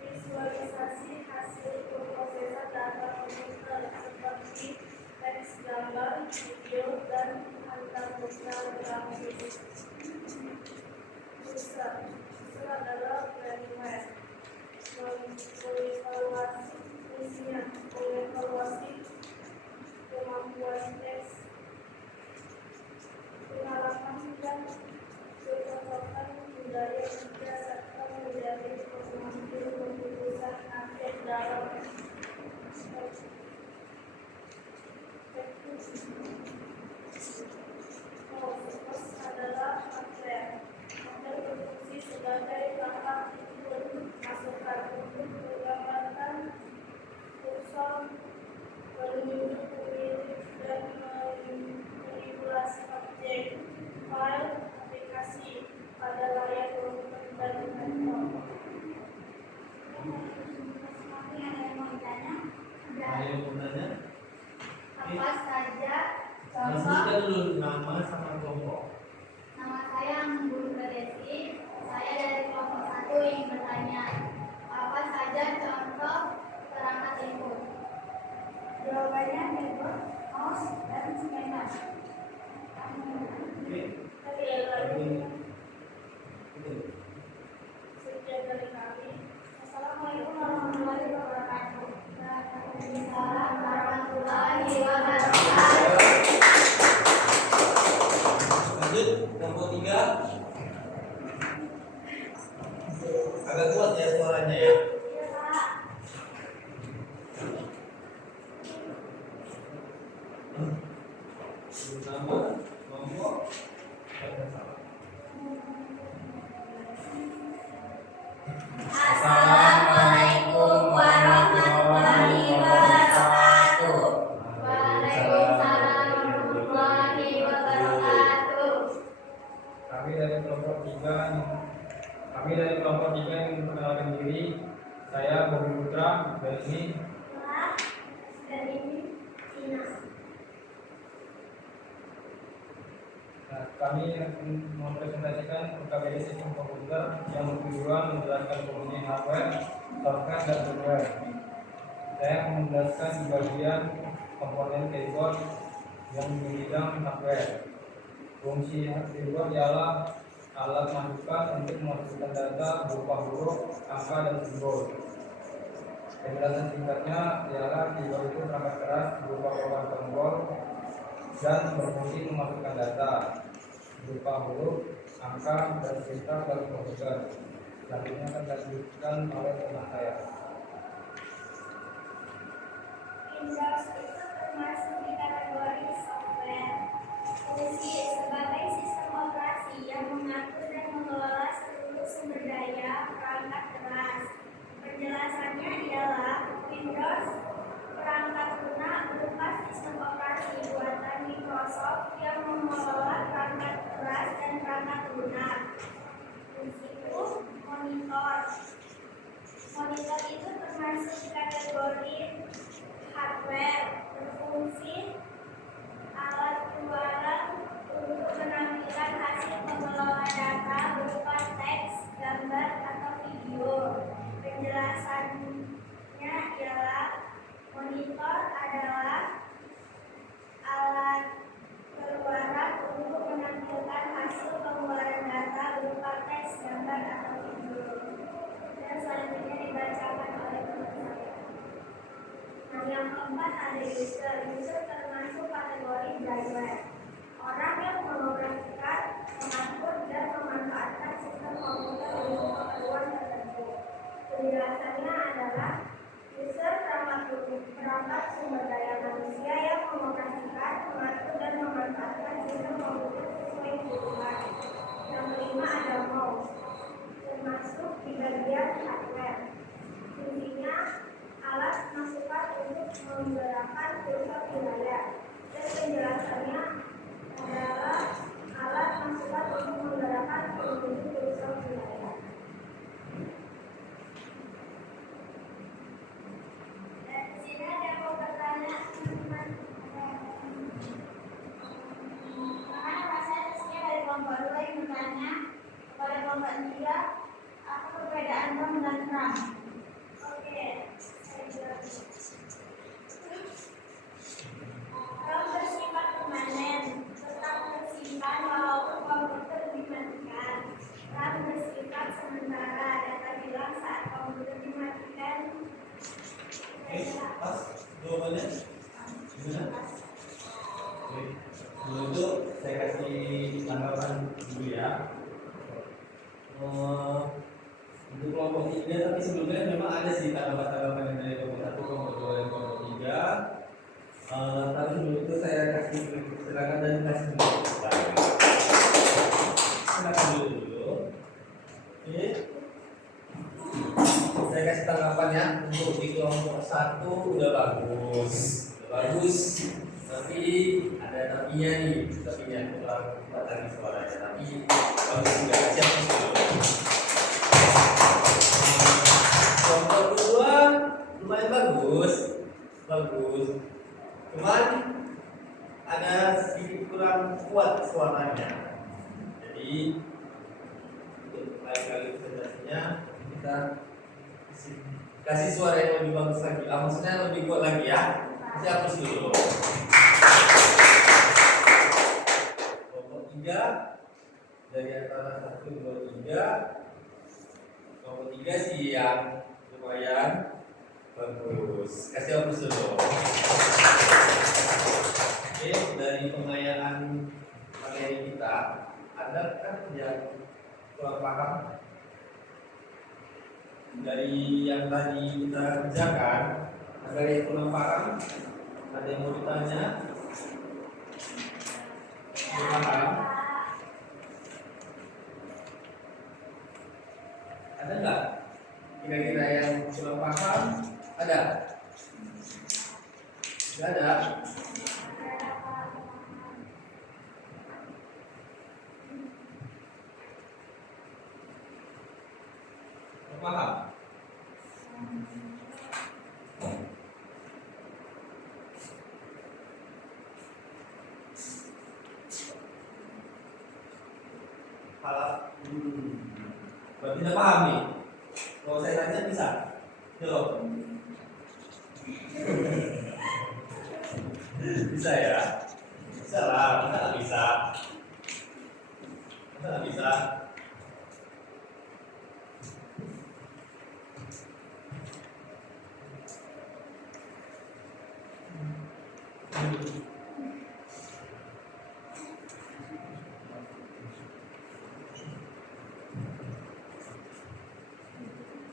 visualisasi hasil pemrosesan data komputer seperti teks, gambar, video, dan antarmuka grafis. Itu adalah firmware. Mengevaluasi kemampuan teks, pengalaman dan kekuatan budaya kerja serta menjadi pengambil keputusan akhir dalam adalah hardware. Hardware berfungsi sebagai perangkat input masukan untuk menggambarkan kursor, menunjuk pemilik, dan manipulasi objek, file, aplikasi pada layar komputer dan laptop. Kami ada yang mau ditanya? Ayo bertanya. Apa saja contoh? Sebutkan dulu nama sama kelompok. Nama saya Anggun Desi. Saya dari kelompok 1 ingin bertanya, apa saja contoh perangkat input? Jawabannya keyboard, mouse, dan scanner. Oke. Sekian dari kami. Assalamualaikum warahmatullahi wabarakatuh. Waalaikumsalam warahmatullahi wabarakatuh. Lanjut kelompok 3. Agak kuat ya suaranya ya. Iya, Pak. Nama kelompok. Assalamualaikum warahmatullahi wabarakatuh. Waalaikumsalam warahmatullahi wabarakatuh. Kami dari kelompok 3 yang memperkenalkan diri. Saya Bobi Putra dari ini. Dari ini Cina. Nah, kami mempresentasikan UKBD sistem komputer yang bertujuan menjelaskan fungsi hardware, software, dan firmware. Saya akan menjelaskan di bagian komponen keyboard yang di bidang hardware. Fungsi keyboard ialah alat masukan untuk memasukkan data berupa huruf, angka, dan simbol. Penjelasan singkatnya ialah keyboard itu perangkat keras berupa papan tombol dan berfungsi memasukkan data berupa huruf, angka, dan sintak dalam komputer. Selanjutnya akan dilanjutkan oleh teman saya. Windows itu termasuk di kategori software. Fungsi sebagai sistem operasi yang mengatur dan mengelola seluruh sumber daya perangkat keras. Penjelasannya ialah Windows perangkat lunak berupa sistem operasi buatan Microsoft yang mengelola perangkat keras dan perangkat lunak. Fungsiku monitor. Monitor itu termasuk di kategori hardware, berfungsi alat keluaran untuk menampilkan hasil pengelola data berupa teks, gambar, atau video. Penjelasannya ialah monitor adalah alat keluaran untuk menampilkan hasil pengeluaran data berupa teks, gambar, atau video. Dan selanjutnya dibacakan oleh teman saya. Nah, yang keempat ada user. User termasuk kategori driver. Orang yang mengoperasikan, mengatur, dan memanfaatkan sistem komputer untuk keperluan tertentu. Penjelasannya adalah user perangkat sumber daya manusia yang mengoperasikan, mengatur, dan memanfaatkan sistem komputer sesuai kebutuhan. Yang kelima ada mouse, termasuk di bagian hardware. Fungsinya alat masukan untuk menggerakkan kursor wilayah. Dan penjelasannya adalah alat masukan untuk menggerakkan kursor wilayah. Dan di sini ada yang mau bertanya, teman-teman. Karena rasanya tesnya dari kelompok 2 yang bertanya kepada kelompok 3, apa perbedaan RAM dan RAM? Oke. RAM bersifat permanen, tetap tersimpan walaupun komputer dimatikan. RAM bersifat sementara, data hilang saat komputer dimatikan. Pas jawabannya gimana? Dulu itu saya kasih tanggapan dulu ya. Untuk kelompok 3, tapi sebelumnya memang ada sih tanggapan-tanggapan yang dari kelompok 1, kelompok 2, dan kelompok 3. Tapi sebelum itu saya kasih silakan dan kasih dulu. Silakan dulu. Oke. Saya kasih tanggapannya untuk di kelompok 1 udah bagus, tapi ada tapinya nih, tapinya kurang kuat lagi suaranya, tapi bagus juga. Siap dulu. Kelompok 2 lumayan bagus, cuman ada sedikit kurang kuat suaranya. Jadi untuk lain kali presentasinya kita kasih suara yang lebih bagus lagi, maksudnya lebih kuat lagi ya. Saya hapus dulu. Kelompok 3 dari antara 1, 2, 3. Kelompok 3 sih yang lumayan bagus. Kasih hapus dulu. Oke, dari pengayaan materi kita, ada kan yang kurang paham dari yang tadi kita kerjakan? Ada yang kurang paham? Ada yang mau ditanya? Paham? Ada nggak? Kira-kira yang kurang paham? Ada? Nggak ada? Paham? tidak paham nih. Kalau saya tanya bisa? Jawab. Bisa ya? Bisa lah, masa nggak bisa? Masa nggak bisa?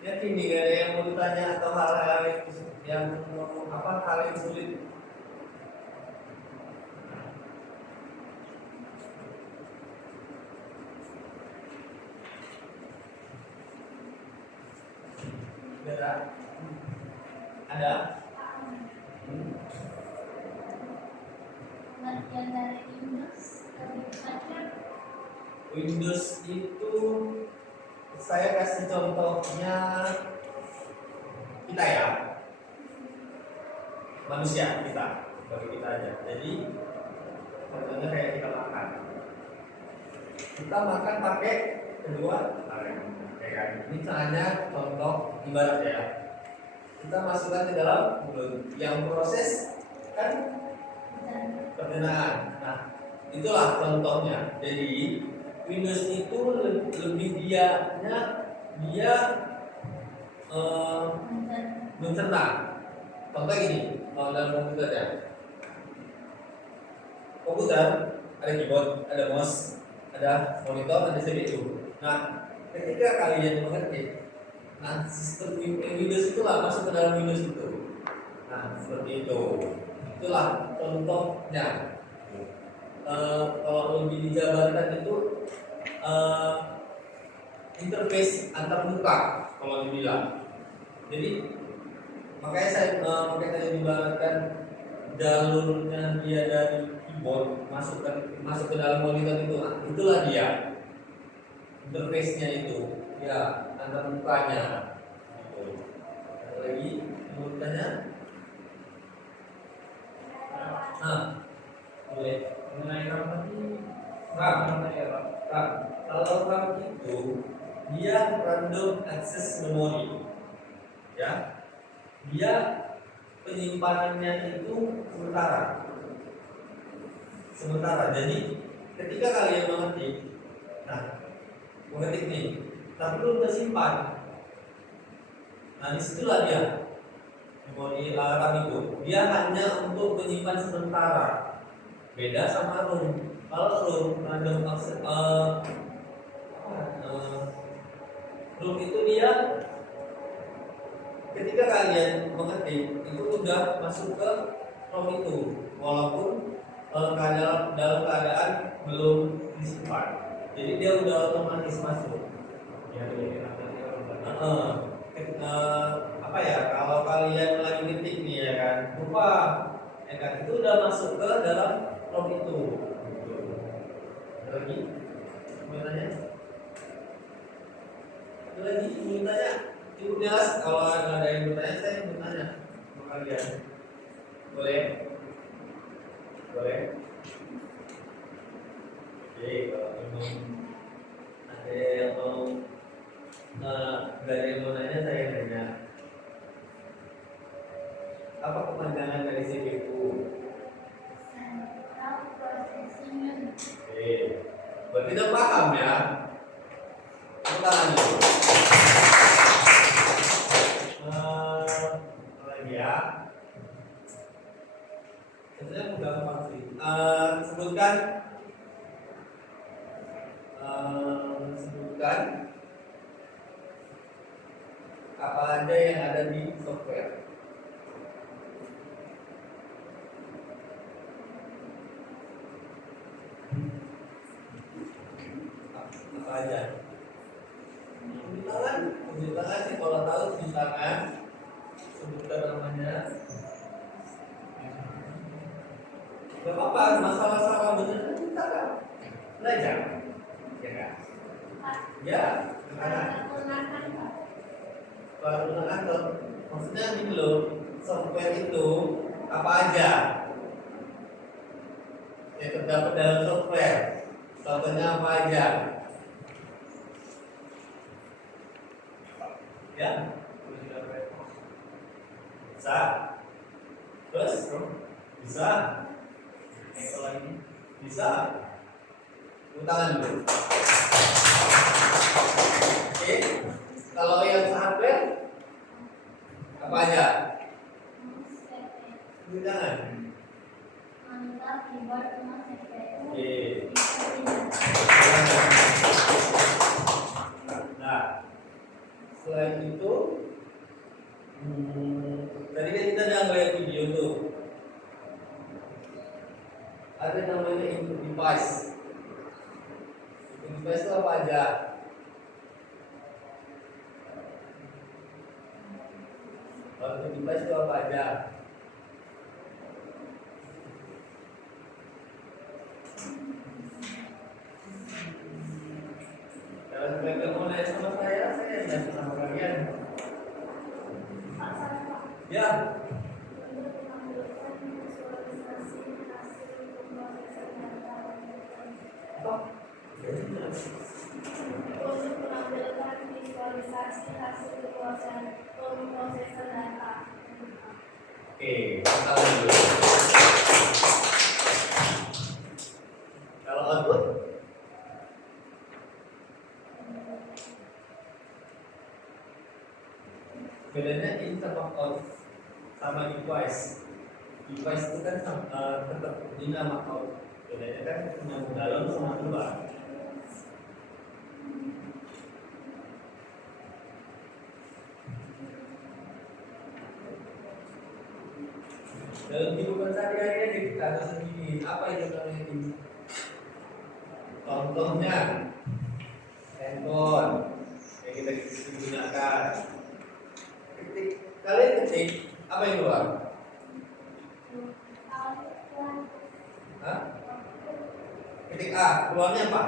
Yakin nih gak ada yang mau ditanya atau hal-hal yang apa hal yang sulit? Ada? Ada? Pengertian dari Windows lebih banyak. Windows itu saya kasih contohnya kita ya, manusia kita, bagi kita aja. Jadi contohnya kayak kita makan. Kita makan pakai kedua tangan, ya kan? Ini caranya contoh ibarat ya. Kita masukkan ke dalam mulut. Yang proses kan pencernaan. Nah, itulah contohnya. Jadi Windows itu lebih dia mencerna. Contoh gini, kalau dalam komputer ya. Komputer ada keyboard, ada mouse, ada monitor, ada CPU. Nah, ketika kalian mengetik, nah sistem Windows itulah masuk ke dalam Windows itu. Nah, seperti itu. Itulah contohnya. Kalau lebih dijabarkan itu interface antar muka kalau dibilang. Jadi makanya saya tadi dibaratkan jalurnya dia dari keyboard masuk ke dalam monitor itu, itulah dia interface-nya itu ya antar mukanya. Gitu. Ada lagi mau bertanya? Boleh. Mengenai RAM tadi, Kalau RAM itu dia random access memory, ya, dia penyimpanannya itu sementara. Jadi ketika kalian mengetik nih, tapi belum tersimpan. Nah disitulah dia memori RAM itu, dia hanya untuk menyimpan sementara. Beda sama ROM. Kalau ROM random access ROM itu dia ketika kalian mengetik itu udah masuk ke ROM itu, walaupun dalam keadaan belum disimpan. Jadi dia udah otomatis masuk. ya jadi Apa ya? Kalau kalian lagi ngetik nih ya kan, lupa, ya kan itu udah masuk ke dalam ROM itu. Ada lagi? Mau tanya? Ada lagi? Mau tanya? Cukup jelas. Kalau ada yang bertanya, saya mau tanya sama kalian. Boleh? Boleh? Oke, kalau memang ada yang mau nggak ada yang mau nanya, saya nanya. Apa kepanjangan dari CPU? Central Processing Unit. Oke, berarti udah paham ya? Tangan dulu. Apa lagi ya? Sebenarnya mudah gampang sih. Sebutkan apa aja yang ada di software. Apa aja? Tunjuk tangan sih, kalau tahu tunjuk tangan. Sebutkan namanya. Gak apa-apa, masalah-masalah bener kan kita kan belajar, ya kan? Ya, karena baru kantor. Maksudnya ini loh, software itu apa aja yang terdapat dalam software? Contohnya apa aja? Ya, bisa. Terus bisa. Bisa. Tepuk tangan dulu. Oke. Kalau yang hardware apa aja? Tepuk tangan. Monitor, keyboard, mouse, CPU. Oke. Nah, selain itu, tadi kan kita udah ngeliat video tuh. Ada namanya input device. Input device itu apa aja? Input device itu apa aja? Kalau kalian mau nanya sama saya nanya sama kalian. Ya. Untuk menampilkan visualisasi hasil pemrosesan data. Oke, kita dulu. Kalau output, bedanya in sama out sama device. Device itu kan tetap in sama out. Bedanya kan yang dalam sama luar. Dalam kehidupan sehari-hari kita ada sendiri apa yang namanya ini? Contohnya handphone yang kita gunakan. Kalian ketik apa yang keluar? Hah? Ketik A, keluarnya apa?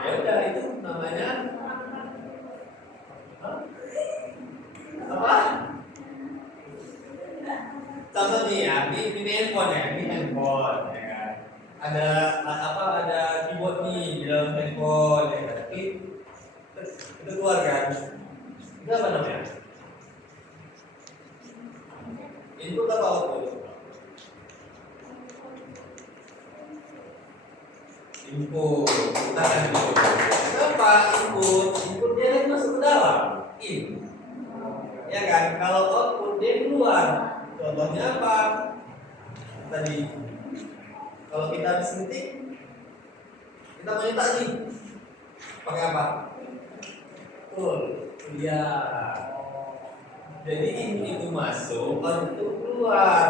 Ya udah itu namanya hah? Apa? Contoh nih ya, ini handphone ya, ini handphone ya kan. Ada keyboard nih di dalam handphone ya kan. Tapi itu keluar kan. Itu apa namanya? Input apa output? Input. Kita akan input. Kenapa input? Input dia kan masuk ke dalam. In. Ya kan? Kalau output dia keluar. Contohnya apa? Tadi kalau kita habis ngetik, kita mau nyetak nih, pakai apa? Betul, ya. Jadi ini itu masuk, itu keluar.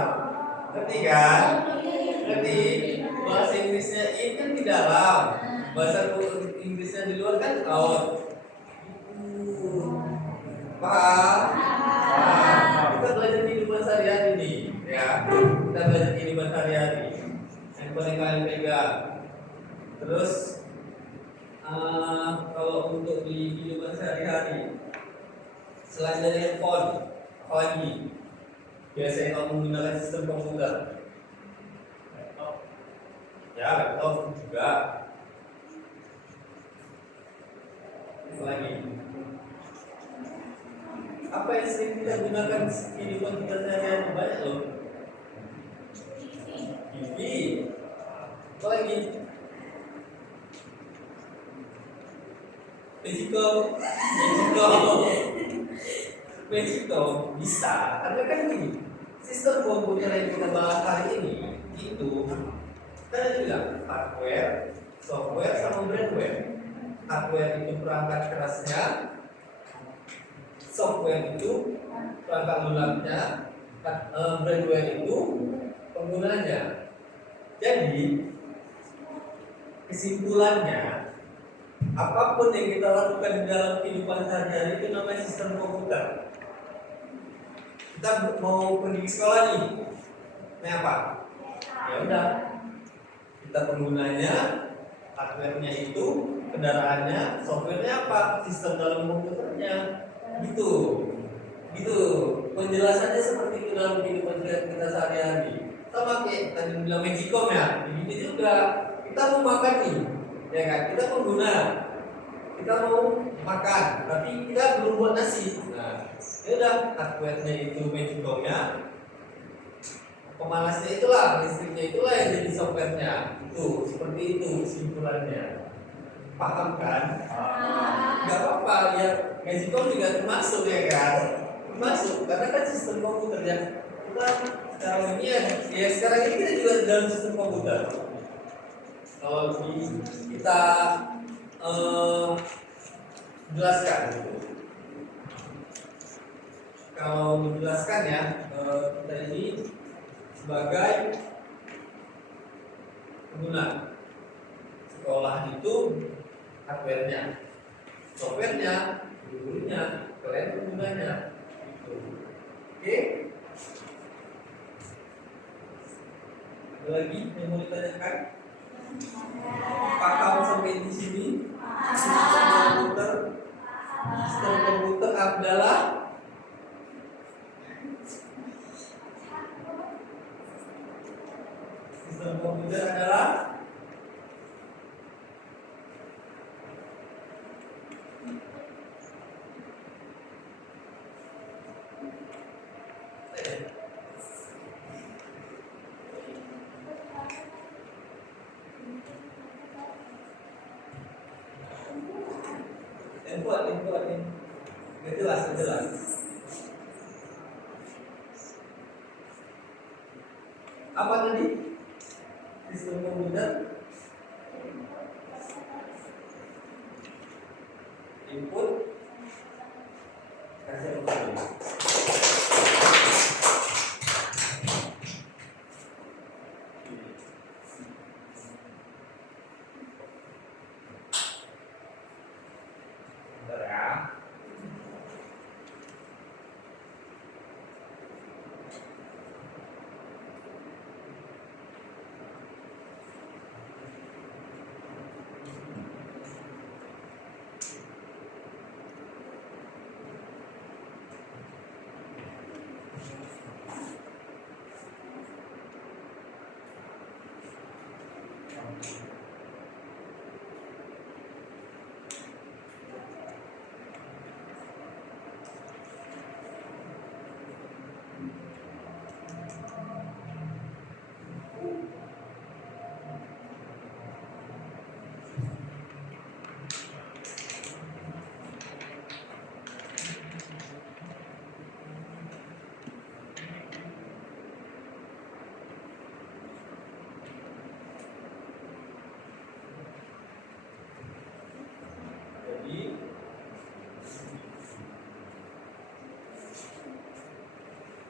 Ngerti kan? Ngerti? Bahasa Inggrisnya in kan di dalam, bahasa Inggrisnya di luar kan out. Paham? Kita belajar kehidupan sehari-hari nih, ya. Kita belajar kehidupan sehari-hari. Yang paling kalian pegang. Terus, kalau untuk di kehidupan sehari-hari, selain dari handphone, apa lagi? Biasanya kamu menggunakan sistem komputer. Laptop. Ya, laptop juga. Apa lagi? Apa yang sering kita gunakan kehidupan kita sehari-hari? Banyak loh. TV. Apa lagi? Magical bisa. Karena kan gini, sistem komputer yang kita bahas hari ini itu kan ada bilang hardware, software, sama brandware. Hardware itu perangkat kerasnya, software itu perangkat lunaknya, brandware itu penggunanya. Jadi kesimpulannya, apapun yang kita lakukan dalam kehidupan sehari-hari itu namanya sistem komputer. Kita mau pergi ke sekolah nih, ini apa? Ya udah, kita penggunanya, hardware-nya itu, kendaraannya, software-nya apa? Sistem dalam komputernya, gitu. Penjelasannya seperti itu dalam kehidupan kita sehari-hari. Sama kayak tadi bilang Magicom ya, ini juga kita mau makan nih, ya kan? Kita pengguna kita mau makan, tapi kita belum buat nasi. Nah, ya udah hardware-nya itu Magicom-nya, pemalasnya itulah, listriknya itulah yang jadi software-nya. Itu seperti itu kesimpulannya. Paham kan? Gak apa-apa ya, Magicom juga termasuk ya kan? Termasuk karena kan sistem komputer ya. Kita sekarang ini ya sekarang ini kita juga dalam sistem komputer. Kalau kita jelaskan gitu. Kalau menjelaskan ya, kita ini sebagai pengguna. Sekolah itu hardware-nya, software-nya, gurunya, kalian penggunanya. Gitu. Oke? Ada lagi yang mau ditanyakan? Paham sampai di sini? Sistem komputer adalah input. Jelas. Apa tadi? Sistem komputer input kasih output.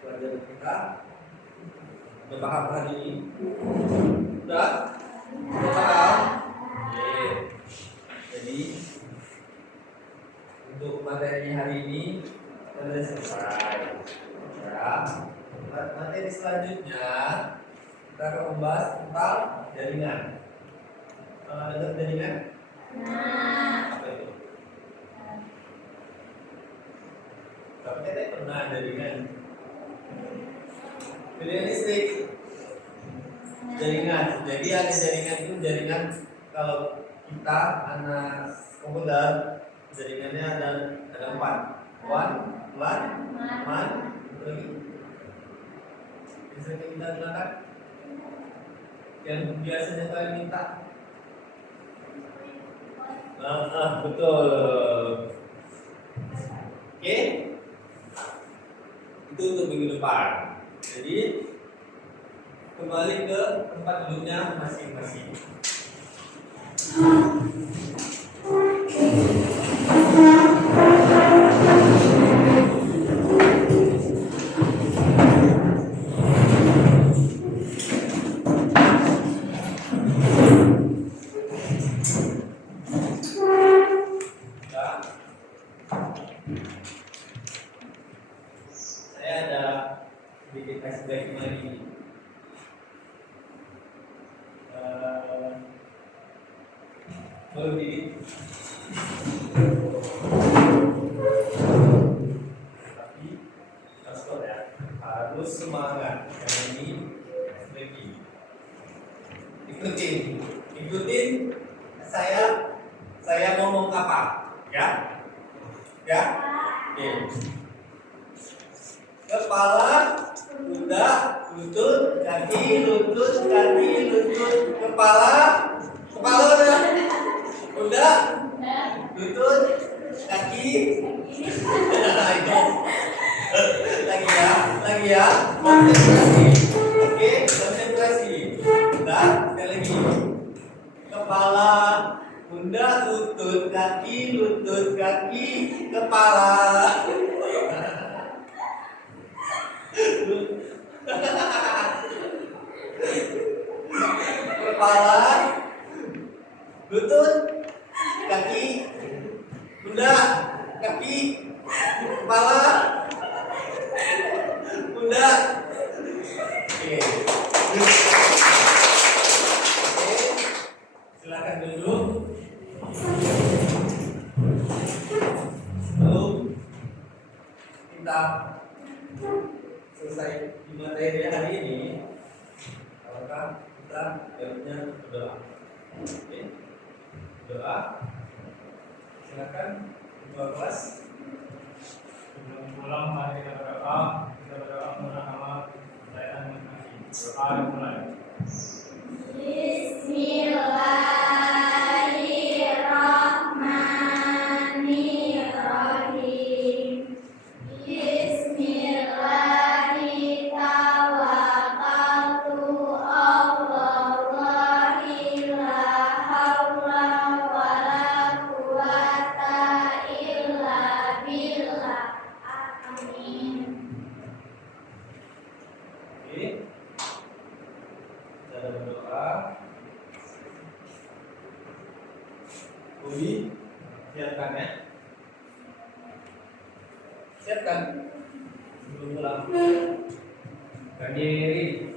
Pelajaran kita udah paham hari ini? Udah paham? Oke. Jadi untuk materi hari ini sudah selesai. Ya. Materi selanjutnya kita akan membahas tentang jaringan. Ada jaringan? Apa itu? Tapi kita pernah jaringan. Jaringan listrik, jaringan. Jadi ada jaringan itu jaringan kalau kita anak komputer jaringannya ada 4. WAN, LAN, MAN, itu lagi. Yang sering kita gunakan, yang biasanya kalian minta. Betul. Oke. Itu untuk minggu depan. Jadi kembali ke tempat duduknya masing-masing. Saya ada sedikit flashback lagi. Baru dikit. Tapi harus ya, harus semangat karena ini lagi. Ikutin saya saya ngomong apa, ya? Ya? Oke. Kepala, pundak, lutut, kaki, lutut, kaki, lutut, kepala, udah, pundak, lutut, kaki. Itu. Lagi ya, konsentrasi. Oke, konsentrasi. Bentar, sekali lagi. Kepala, pundak, lutut, kaki, kepala. Kepala, lutut, kaki, pundak, kaki, kepala, pundak. Oke. Oke. Silakan duduk. Lalu kita selesai di materi hari ini. Apakah kita jawabnya berdoa? Oke. Doa. Silakan ketua kelas. Sebelum pulang mari kita berdoa menggunakan nama percayaan masing-masing. Doa dimulai. Bismillahirrahmanirrahim. Bismillahi tawakkaltu Allah la haula wala quwata illa billah. Amin. Oke. Kita berdoa. Budi, siapkan ya. Siapkan sebelum pulang. Berdiri.